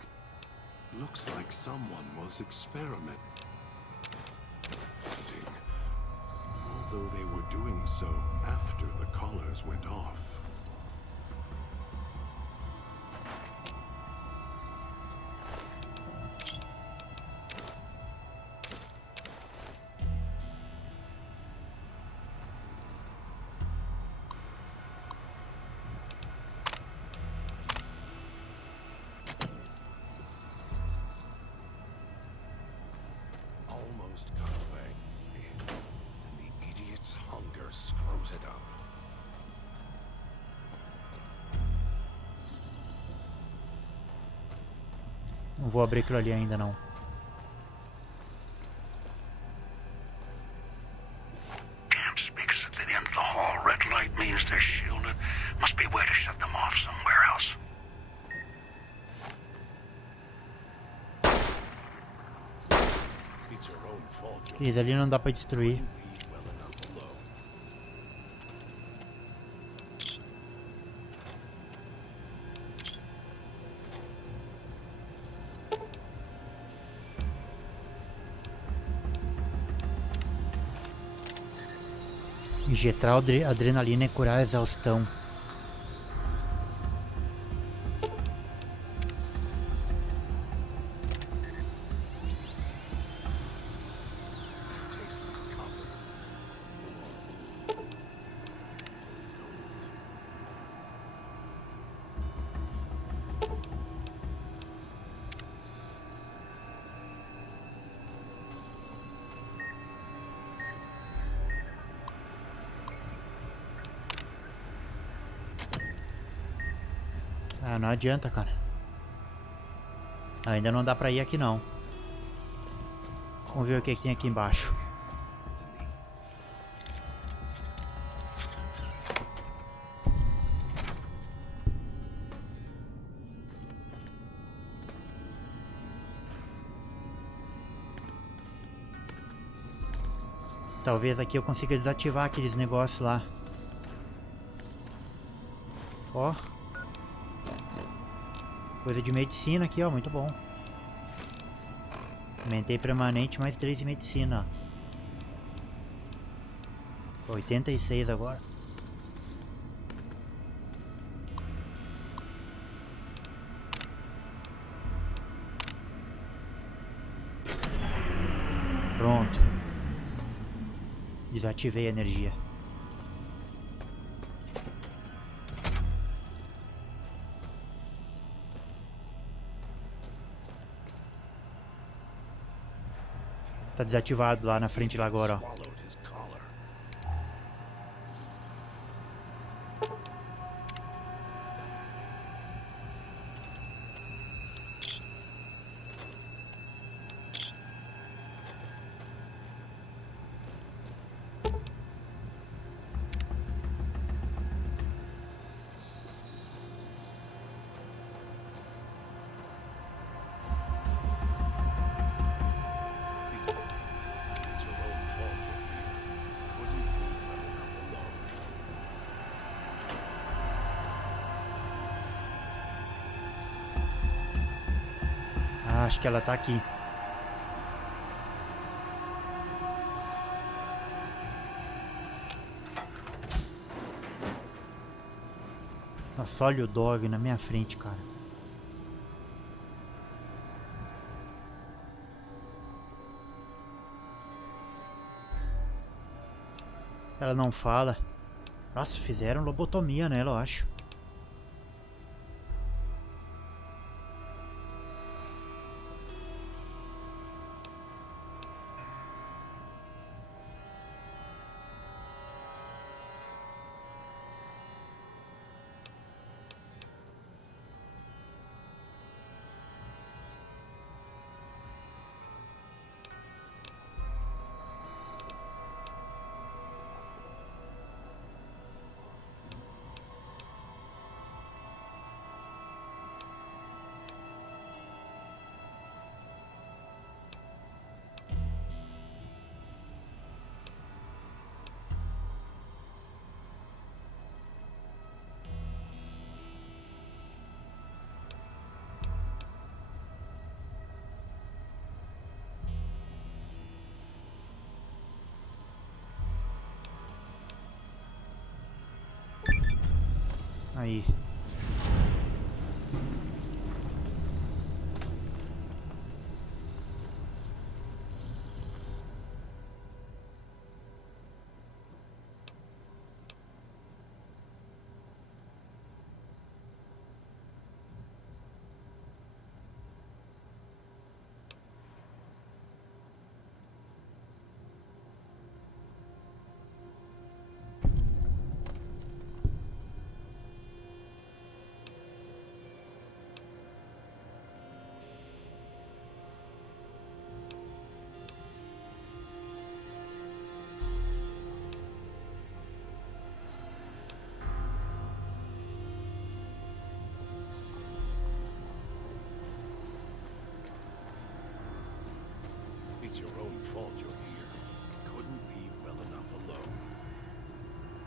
looks like someone was experimenting. Although they were doing so after the collars went off. Almost got away. Screws it up. Não vou abrir aquilo ali ainda não. Damn speakers at the end of the hall. Red light means they're shielded. Must be a way to shut them off somewhere else. It's your own fault. Esse ali não dá pra destruir. Injetar adrenalina e curar a exaustão. Ah, não adianta, cara. Ainda não dá pra ir aqui não. Vamos ver o que tem aqui embaixo. Talvez aqui eu consiga desativar aqueles negócios lá. Ó. Coisa de medicina aqui, ó. Muito bom. Aumentei permanente, mais 3 de medicina. 86 agora. Pronto. Desativei a energia. Tá desativado lá na frente lá agora, ó. Acho que ela tá aqui. Nossa, olha o dog na minha frente, cara. Ela não fala. Nossa, fizeram lobotomia nela, eu acho. Aí.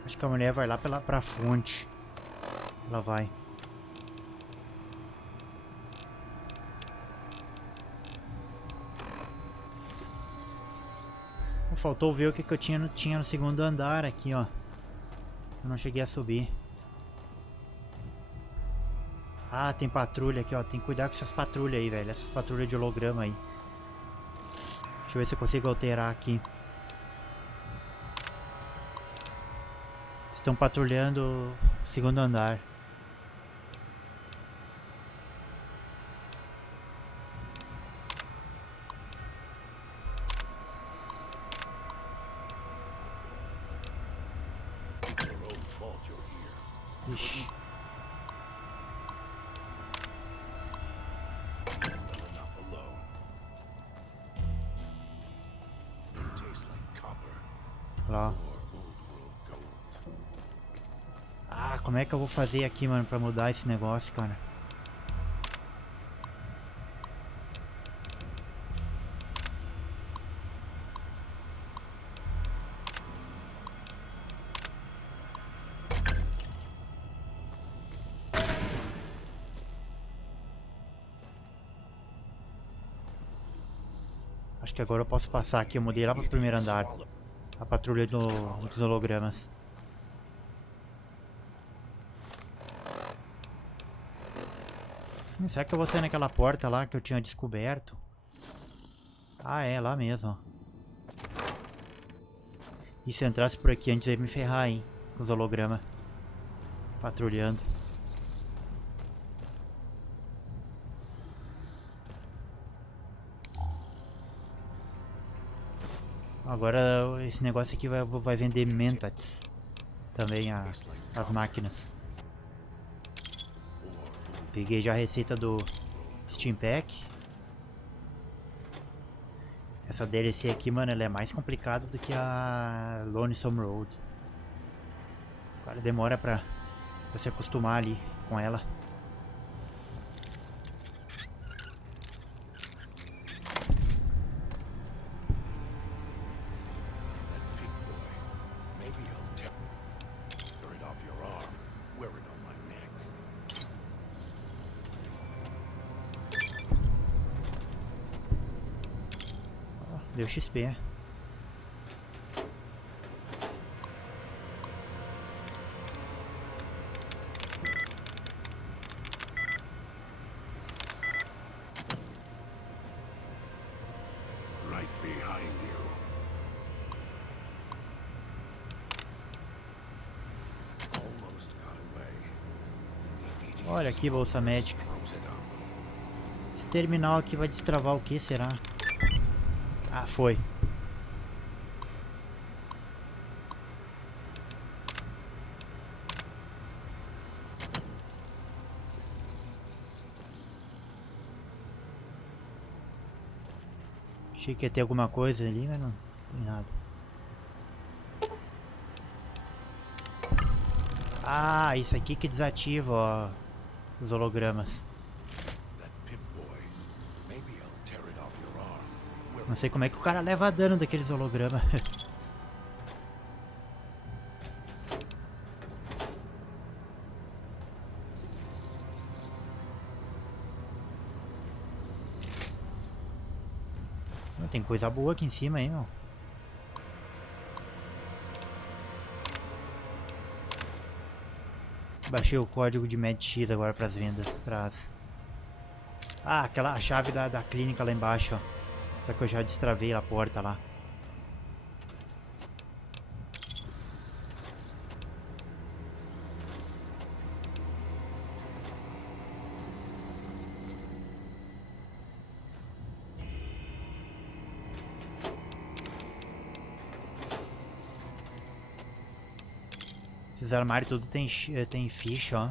Acho que a mulher vai lá pra fonte. Ela vai. faltou ver o que eu tinha no segundo andar aqui, ó. Eu não cheguei a subir. Ah, tem patrulha aqui, ó. Tem que cuidar com essas patrulhas aí, velho. Essas patrulhas de holograma aí. Deixa eu ver se eu consigo alterar aqui. Estão patrulhando o segundo andar. Ixi. Lá. Ah, como é que eu vou fazer aqui, mano, pra mudar esse negócio, cara? Acho que agora eu posso passar aqui. Eu mudei lá pro primeiro andar. A patrulha dos hologramas. Será que eu vou sair naquela porta lá que eu tinha descoberto? Ah, é, lá mesmo. E se eu entrasse por aqui antes de me ferrar, hein? Com os hologramas. Patrulhando. Agora esse negócio aqui vai vender mentats. Também as máquinas. Peguei já a receita do Steam Pack. Essa DLC aqui, mano, ela é mais complicada do que a Lonesome Road. Agora demora pra se acostumar ali com ela. Deu XP. Right behind you. Almost got away. Olha aqui, bolsa médica. Esse terminal aqui vai destravar o que, será? Ah, foi. Achei que ia ter alguma coisa ali, mas não tem nada. Ah, isso aqui que desativa, ó, os hologramas. Não sei como é que o cara leva dano daqueles hologramas. Tem coisa boa aqui em cima aí, ó. Baixei o código de MedX agora para as vendas. Ah, a chave da clínica lá embaixo, ó. Só que eu já destravei a porta lá. Esses armários tudo tem ficha, ó.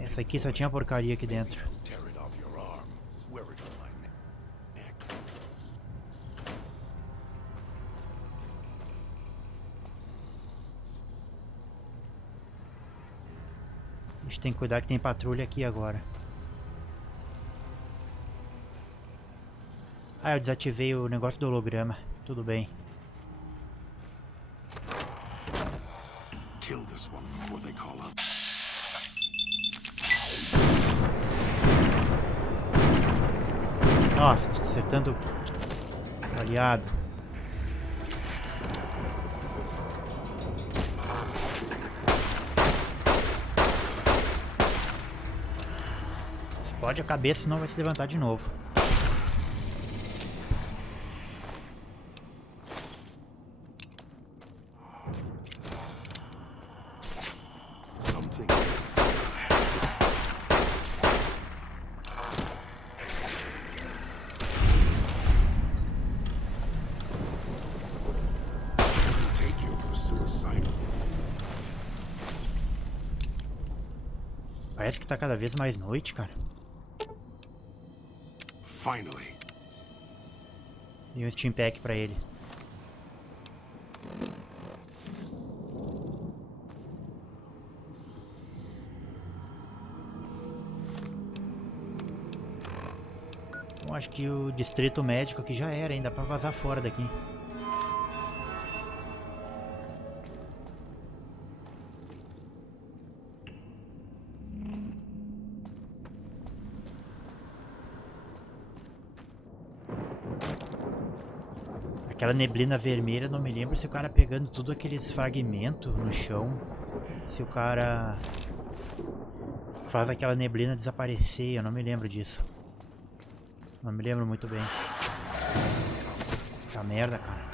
Essa aqui só tinha porcaria aqui dentro. A gente tem que cuidar que tem patrulha aqui agora. Ah, eu desativei o negócio do holograma. Tudo bem. Kill this one before they call up. Nossa, acertando o aliado. Explode a cabeça, senão vai se levantar de novo. Parece que tá cada vez mais noite, cara. Finally. E um Steam Pack pra ele. Bom, acho que o distrito médico aqui já era, ainda pra vazar fora daqui. Aquela neblina vermelha, não me lembro se o cara pegando tudo aqueles fragmentos no chão, se o cara faz aquela neblina desaparecer, eu não me lembro disso. Não me lembro muito bem. Tá merda, cara.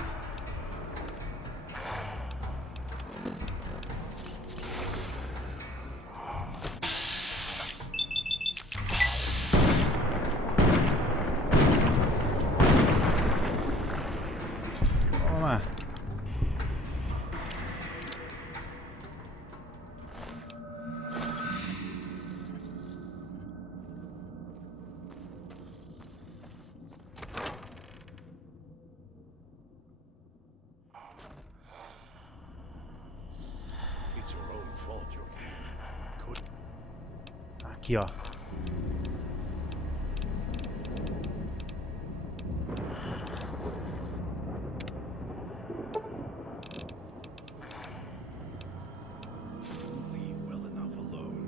Aqui, ó.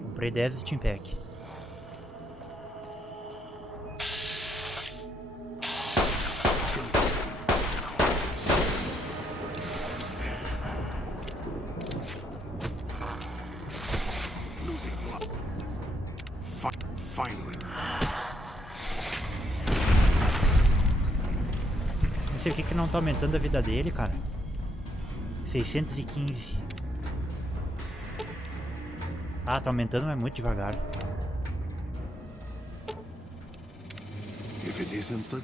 Comprei 10 Steam Pack. Não sei o que não tá aumentando a vida dele, cara. 615. Ah, tá aumentando, mas muito devagar. If it isn't the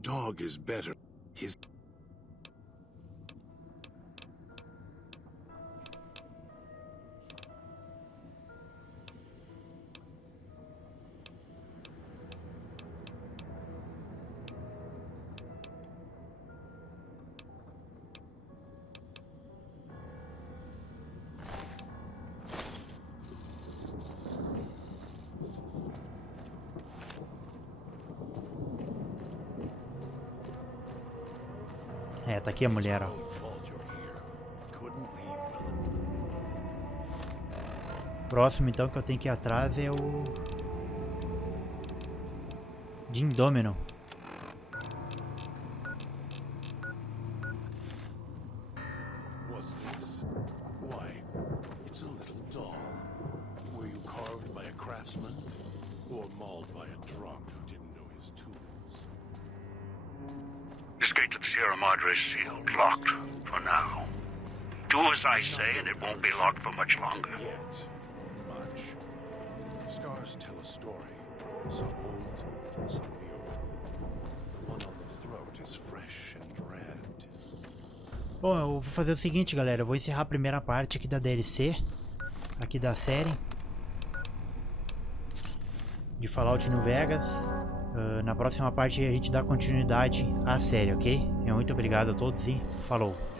dog is better. His tá aqui a mulher, ó. Próximo então que eu tenho que ir atrás é o Domino. What's this? Why, it's a little doll. Were you carved by a craftsman or mauled by a drunk who didn't know his tools? This gate to the Sierra Madre is sealed, locked for now. Do as I say, and it won't be locked for much longer. Yet. Much. Scars tell a story. Some old, some new. The one on the throat is fresh and red. Bom, eu vou fazer o seguinte, galera. Eu vou encerrar a primeira parte aqui da DLC. Aqui da série. De Fallout New Vegas. Na próxima parte a gente dá continuidade à série, ok? Muito obrigado a todos e falou!